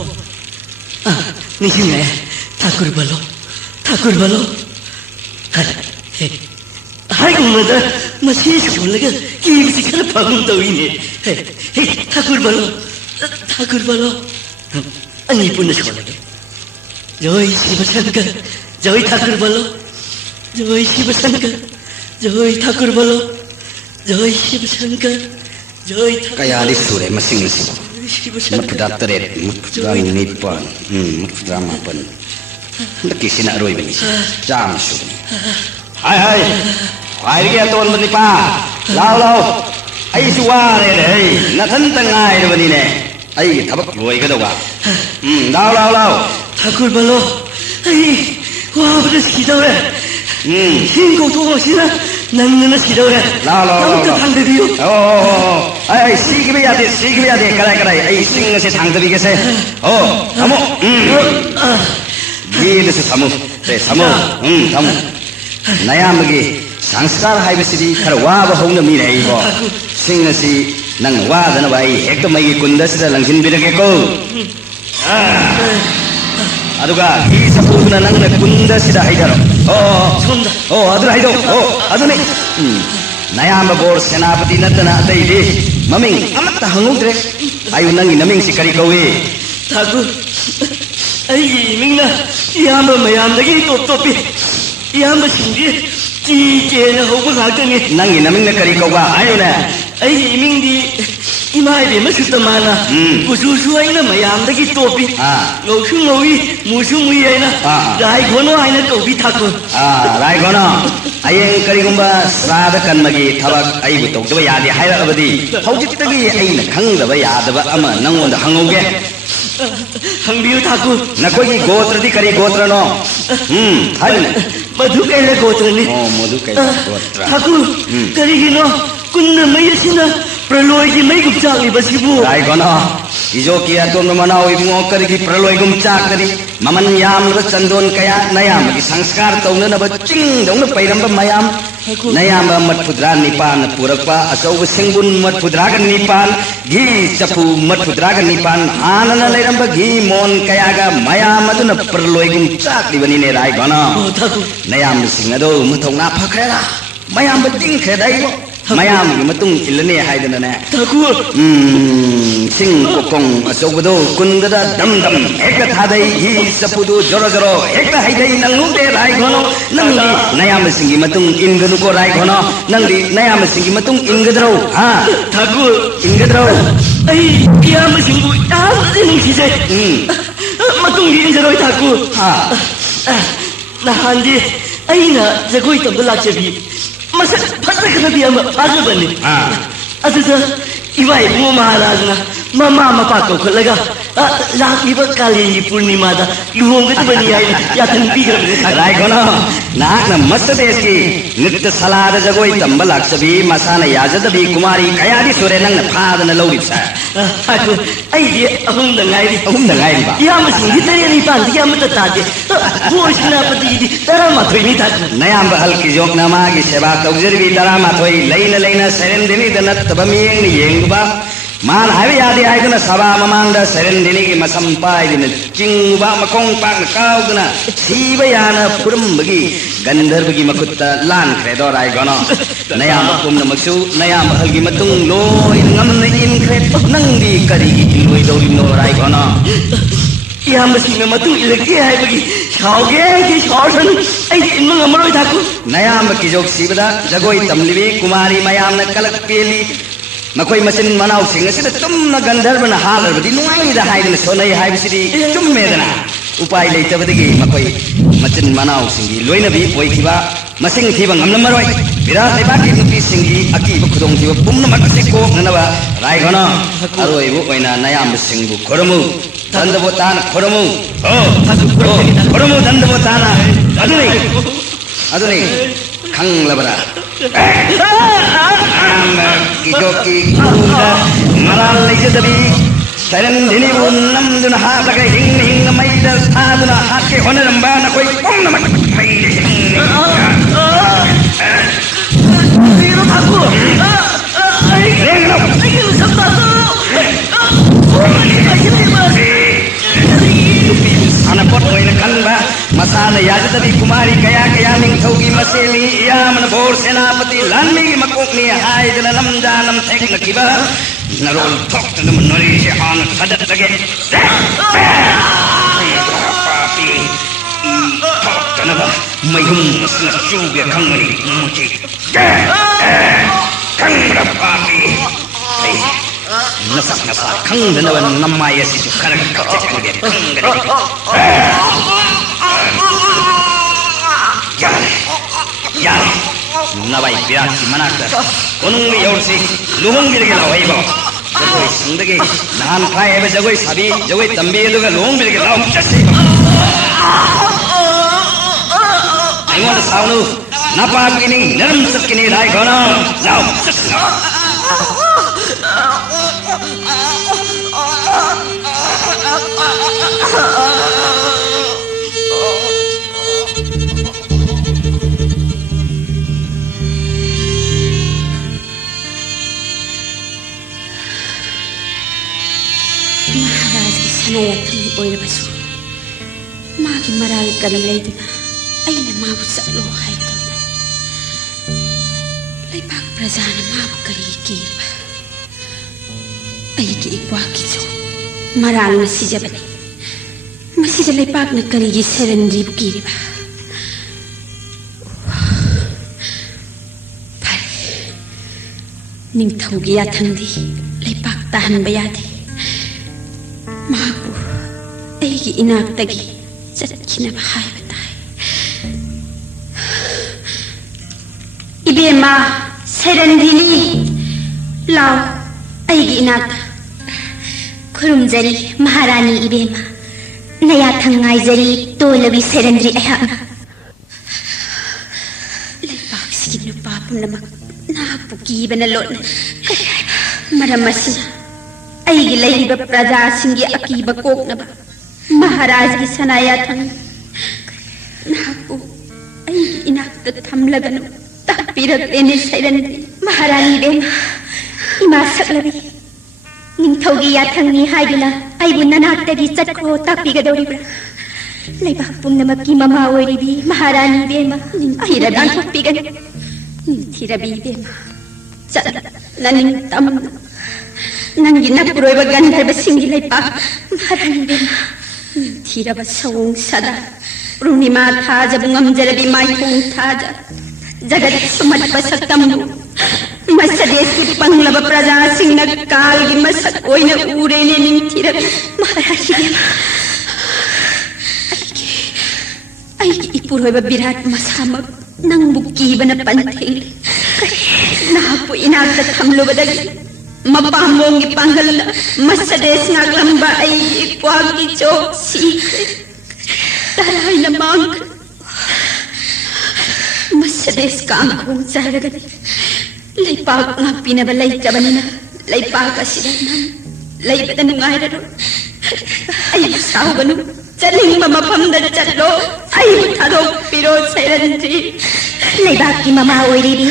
Nisingnya Thakur balo hai kumada masih sekolah ke kiri sekarang bangun tahu ini Thakur balo ani pun sekolah ke Joy Shiva Shankar Joy Thakur balo Joy Shiva Shankar Joy Thakur balo Joy Shiva Shankar Joy Kaya alis sore masing-masing Mutda teret, mutda nipan, mutda mapan. Lagi sina roi bani, jam suri. Hai, lagi aton bani pa, lau, ai suare deh, nathan tengai bani ne, ai thabak roi ke doa. Lau, Thakur balo, ai, wah beres kita le. Hingga tu sina, nang kita le. Lau. Tang dia. Oh, ai sikit biar deh, kadai, ai sing se thang tapi kese. Oh, kamu, gini se kamu, kamu. Naya magi, sanskar hai besi karwa bahau na mira ibo. Sing si nang wada na bai, ekto magi kundas na langsin birake ko. Aduga, hi sapu na nang na kundas na haidaro. Adura haido. Adune. Naya mabor senapati natana atai de. Maming, amat tahangong dre. Ayu nangi naming si kari kowe. Thakur, ai mingna, iyamba mayam lagi topi. Iyamba singgi, je na hoba ngakang Nangi naming na kari kowe ayu na. Ai mingdi 이마에 맛있다마나 구수수아이나 마양다기 또비 노수노이 무수무이아이나 라이고노 아이나 또비 타고 라이고노 아예 그리고마 사다 간마기 타박 아이부 똑도바 야디 하이라버디 허짓다기 아이나 강다바 야다바 아마 낭원다 항오게 항비우 타고 나코기 고트라디 그리 고트라노 하이네 마두카이라 고트라니 마두카이라 고트라 타고 그리기노 kunna mayasina praloy ki may gupchak ni basibu rai kono ijo kia ton manao ibungo kari ki praloy gumchak kari maman yam ra chandon kaya nayam ki sanskar tawna na ba ching dong na pairam ba mayam nayam ba mat pudra nipan purakpa asau singbun mat pudra ga nipan gi chapu mat pudra ga nipan anana leiram ba gi mon kaya ga mayam aduna praloy gumchak di bani ne rai kono nayam singado muthong na phakhra mayam ba ding khedai mayam gi matung ilane haidana ne taku sing kokong asogdo kungada dam dam ekta thadai hi sapudu joro joro ekta haidai nangude rai gono nangli nayam singi matung ingadu ko rai gono nangli nayam singi matung ingadro ha taku ingadro ai kiyam singu ning sise matung ingado taku ha nahandi aina jagoi tamda lakchabi masa phasakna bi ama ajabani aduda iwai mo maharajna mama mapa ko khalaga lakiba kali purnima da luhongati bani ai yatan bi grabne rai gono na mast desh ki nitya salada jagoi tamba laksabi masana yajadabi kumari kayadi sore nang na phadana lawri sa aku ai di ahum da ngai ba ya masing di tare ni pan ya mata tade boshna pati di tarama thoini ta nayam hal ki jok na ma gi seba tawjirbi tarama thoi leina serendini danat tabamiyeng ni yengba man hai yadi aiduna saba mamanda serendini gi masampai din chingba makong pak kauduna siba yana purumbagi gandharbagi makutta lan khredo rai gono nayam kumna maksu nayam hal gi matung loi ngamna in khret nangdi kari gi loi dori no rai gono ya masing matung ilaki hai bagi chauge ki chausan ai in mang amaroi thaku nayam ki jok sibada jagoi tamlibi kumari mayam na kalak peli makoi masin manau singa sida tumna gandharvana halarbadi nuai da haidana sonai haibisidi chummedana upai leitabadagi makoi machin manau singi loina bi poikiba masing thiba ngamna maroi bira lebaki nupi singi aki khudong thiba pumna makasi ko nanaba rai gona aroi bu oina nayam singbu khoromu dandabo tan khoromu khoromu dandabo tana aduni khanglabara kijoki kuda maral leijadabi serendini unnam duna habaga hing maida thaduna hakke honaramba na koi pomna mai Pero aku anapot oina kanba masana yajadabi kumari kaya ning thogi maseli yaman bor senapati lanmi makokni haidana namjanam thekna kiba narol thokna nori se han khadat lage papi thokna ba mayhum masna chuge khangmani muchi kangra papi nasa khangdana ba namaya si kharag kachenge Yar, nabai birak si manakta, konung mi yorsi, luhung birge lawai bo. Jagoi singdagi, nahan khai ebe jagoi sabi, jagoi tambi eluga luhung birge law jasi. Ingon saunu, napa kini neram sakini rai kono, law jasi. Sanayatri oirabasu magi maral kari leiduna aina mabu salo haidona leipak prajana mabu kari kirba aigi ikwaki jo maral na sijabani masija leipak na kari gi serendri kirba ꯅꯤꯡꯊꯧꯒꯤ ꯌꯥꯊꯪꯗꯤ ꯂꯩꯄꯥꯛ ꯇꯥꯍꯟꯕ ꯌꯥꯗꯦ ꯃꯍꯥꯛꯄꯨ ꯑꯩꯒꯤ ꯏꯅꯥꯛꯇꯒꯤ ꯆꯠꯈꯤꯅꯕ ꯍꯥꯏꯕ ꯇꯥꯏ 이베마 세련디니 라오 아이기 이나타 खुरुमजरी महारानी इबेमा नया थंगाइजरी तोलबी सेरेंद्री अहाना लेपाक्सिगी नुपा पुनमक नापु कीबना लोटने मरमसिना आइगी लैरिबा प्रजासिंगी अकीबा कोकनबा महाराजगी सनाया थंग नापु आइगी इनाक्ता थमलगनु तापिरक्तेने सेरेंद्री महारानी इबेमा इमा सकलबी निंथौगी याथंगनी हाइदुना आइबु ननाक्तगी चटखो तापिगदौरिब्रा लेबाक पुम्नमक्की ममा ओइरिबी महारानी इबेमा आइरा दानथोक्पिगन निंथिरबी इबेमा चल ननिंग तम नंगी नपुरोइबा गंधर्वसिंगी लेपाक महारानी इबेमा निंथिरबा सवोंग सदा पूर्णिमा थाजबु ngamjarabi माइखोंग थाजा जगत सुमतबा सक्तमु मसदेश की पंगलब प्रजा सिंह काल की मसक ओइने उरेने निंथिर महाराजी आइगी इपुरोइबा विराट मसामक नंगबु कीबना पंथेल नापु इनाक्ता थमलुबदगी मपामोंगी पंगल मसदेश नागलंबा आइगी क्वागी चोक सीख तराइना मांग मसदेश Kangkhong चारगनी लेपाक ngakpinaba laytabanina laypak asida nam laybada nungairaro ay sawbanu chaling mamapamda chatlo ay thadok piro sairandri लेबाक की ममा ओइरिबी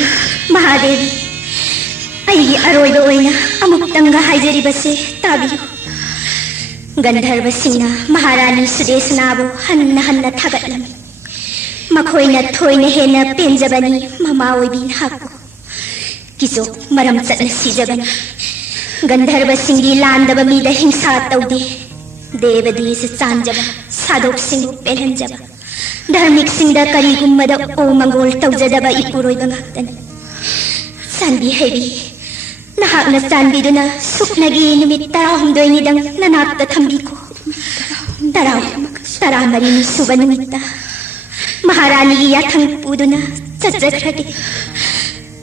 महादेवी आइगी अरोइबा ओइना अमुक्तंगा हाइजरिबसे ताबियु गंधर्वसिंहना महारानी सुदेशनाबु हन्ना हन्ना थागतलमी मखोइना थोइना हेना पेंजबनी ममा ओइबी हाकु किसो मरम चटना सीजबन गंधर्व सिंगी लांदब मीद हिंसा तौदे देवदीस चांजब साधोक सिंह पेलंजब धार्मिक सिंह करीगुम्मद ओ Mongol तौजदब इपुरोइब ngaktan sanbi hebi nahakna sanbiduna suknagi numit 12 nidang nanakta thambiko taramari ni suba numitta महारानी याथंग पुदुना चचख्रगे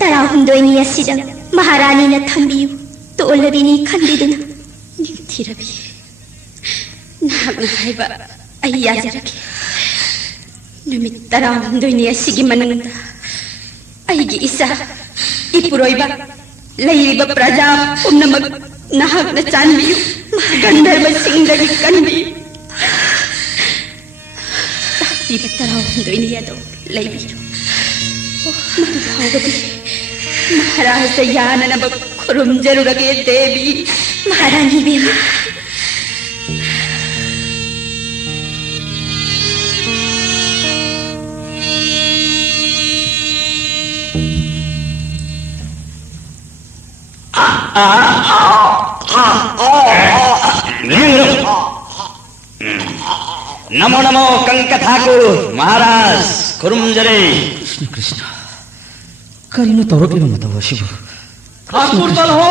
12 असिदं महारानीना थंबियु तोलबिनी खंदिदुना निंथिरबी नागना हाइबा आई याजरगे नुमित 12 असिगी मनंगदा आइगी इसा इपुरोइबा लैरिबा प्रजा पुम्नमक नागना चानबियु गंधर्व सिंहदगी कनबी तापीबा 12 यादो लैबिरु मधुभावदी महाराज याननब खुरुमजरुरगे देवी महारानी बेमा नमो नमो कंक ठाकुर महाराज खुरुमजरे कृष्ण कृष्ण करिनो तौरक्लिबा मतौ असिबु ठाकुर बलहो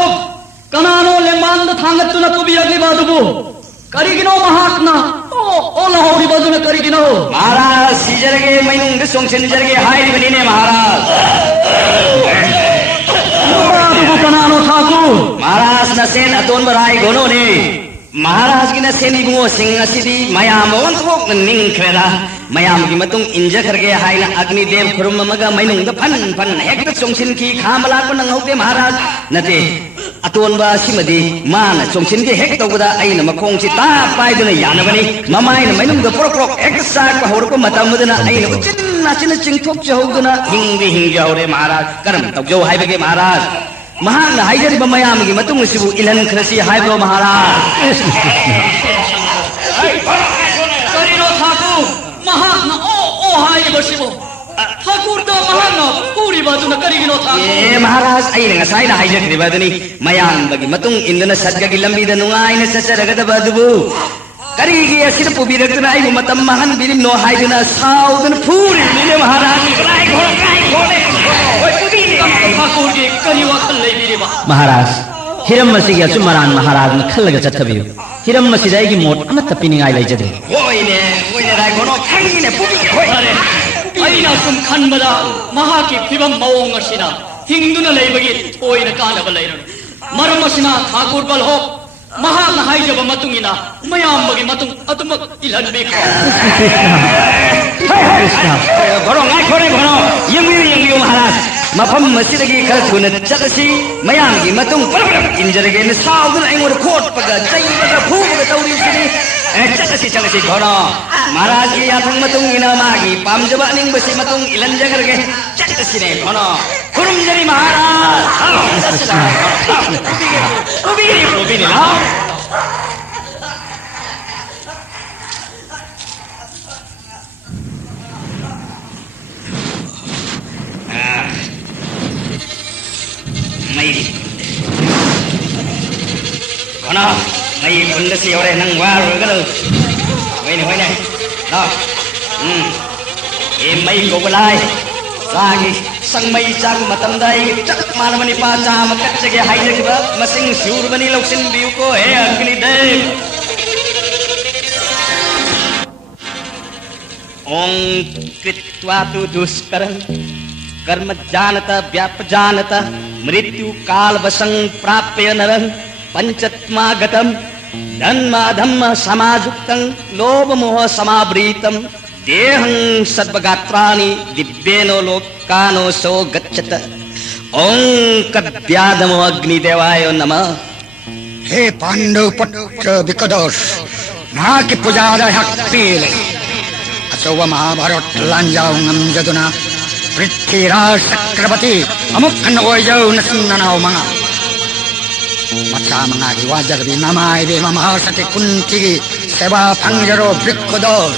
कनानो लेमांद थांगतुना पुबिरग्लिबा दुबु करिगिनो महात्मा ओ लहोरी बजुना करिगिनो महाराज सीजरगे मैनुंग सोंगसिनजरगे हाइरिबनिने महाराज दुबु कनानो ठाकुर महाराज नसेन अतोन बराई गोनो ने महाराज की नसेनी बुओ सिंह असिदी मयाम वंथोक निंखरेदा मयाम की मतुंग इंजखरगे हाइना अग्निदेव खुरुम मगा मैनुंग द फन फन हेक्ट चोंगसिन की खामला को नंगौते महाराज नते अतोनबा सिमदी मान चोंगसिन के हेक तौबदा आइना मखोंग सि ता पाइदुना यानबनी ममाइना मैनुंग द प्रोक एक साक हौरको मतमदना आइना उचिन नाचिन चिंगथोक जहौदना हिंगी हिंगी हौरे महाराज करम तौजौ हाइबगे महाराज महान हाइजरिबा मयाम की मतुंग सिबु इलन खरसी हाइबो महाराज करिनो ठाकुर महान ओ हाइबो सिबो ठाकुर द महान पूरी बाजुना करिगिनो ठाकुर ए महाराज आई ने ngasai na haijरिबा दनी मयाम बगी मतुंग इंदना सदगगी लंबी द नुंगाइना सचरगदबा दुबु करिगी असिर पुबिरगना आई मतम महान बिरिम नो हाइदना साउदन पूरी ने महाराज काय घोड़े ओय पुदी ठाकुर की करी वखल लेबिरेबा महाराज हिरम मसीगी अचुमरान महाराज न खल्लगा चथबियो हिरम मसीदाई मोट अमत पिनिंगाई लेजदे होइने राय घनो खंगिने पुबी होय अरे अइना सुम खनबदा महा की फिबम मवोंग असिना हिंदुना लेबगी ओइना कानब लेरन मरम असिना ठाकुर बल हो महा नहाई जब मतुंगिना मयाम बगी मतुंग अतुमक इलन बे घनो ngai khore घनो यंगियो महाराज मफम मसीदगी खर थुन चलसी मयांगी मतुंग परबरम इंजरगे न साउदन आइंगोर खोट पगा चैबगा फुबगा तौरिसिनी चलसी घनो महाराज की याथंग मतुंग इना मागी पामजबा निंग बसी मतुंग इलन जगरगे चलसी ने घनो खुरुम जरी महाराज उबी ने लाओ घना मई कुंड से और नंग वार गलो होइने ला ए मई को बुलाए सागी संगमई चांग मतम दाई चक मानवनी पा चाम कच्चगे हाइजगबा मसिंग सूर बनी लौसिन बिउ को हे अग्निदेव ओम कृत्वा तु दुष्करं कर्म जानत व्याप जानत मृत्यु काल वसं प्राप्य नरं पंचत्मागतम धन्मा धम्म समाजुक्तं लोभ मोह समावृतं देहं सर्वगात्राणि दिव्येनो लोकानो सो गच्छत ओं कव्यादमो अग्निदेवाय नमः हे पांडव पुत्र विकदोष मां की पूजा हक्तिले अचौव महाभारत लांजाउंगम जदुना पृथ्वीराज चक्रवर्ती अमुक ओयौ नसन्नाओ मंगा मचा मंगा की वाजर भी नमाय बे महासति कुंती सेवा फंजरो वृक्कदोष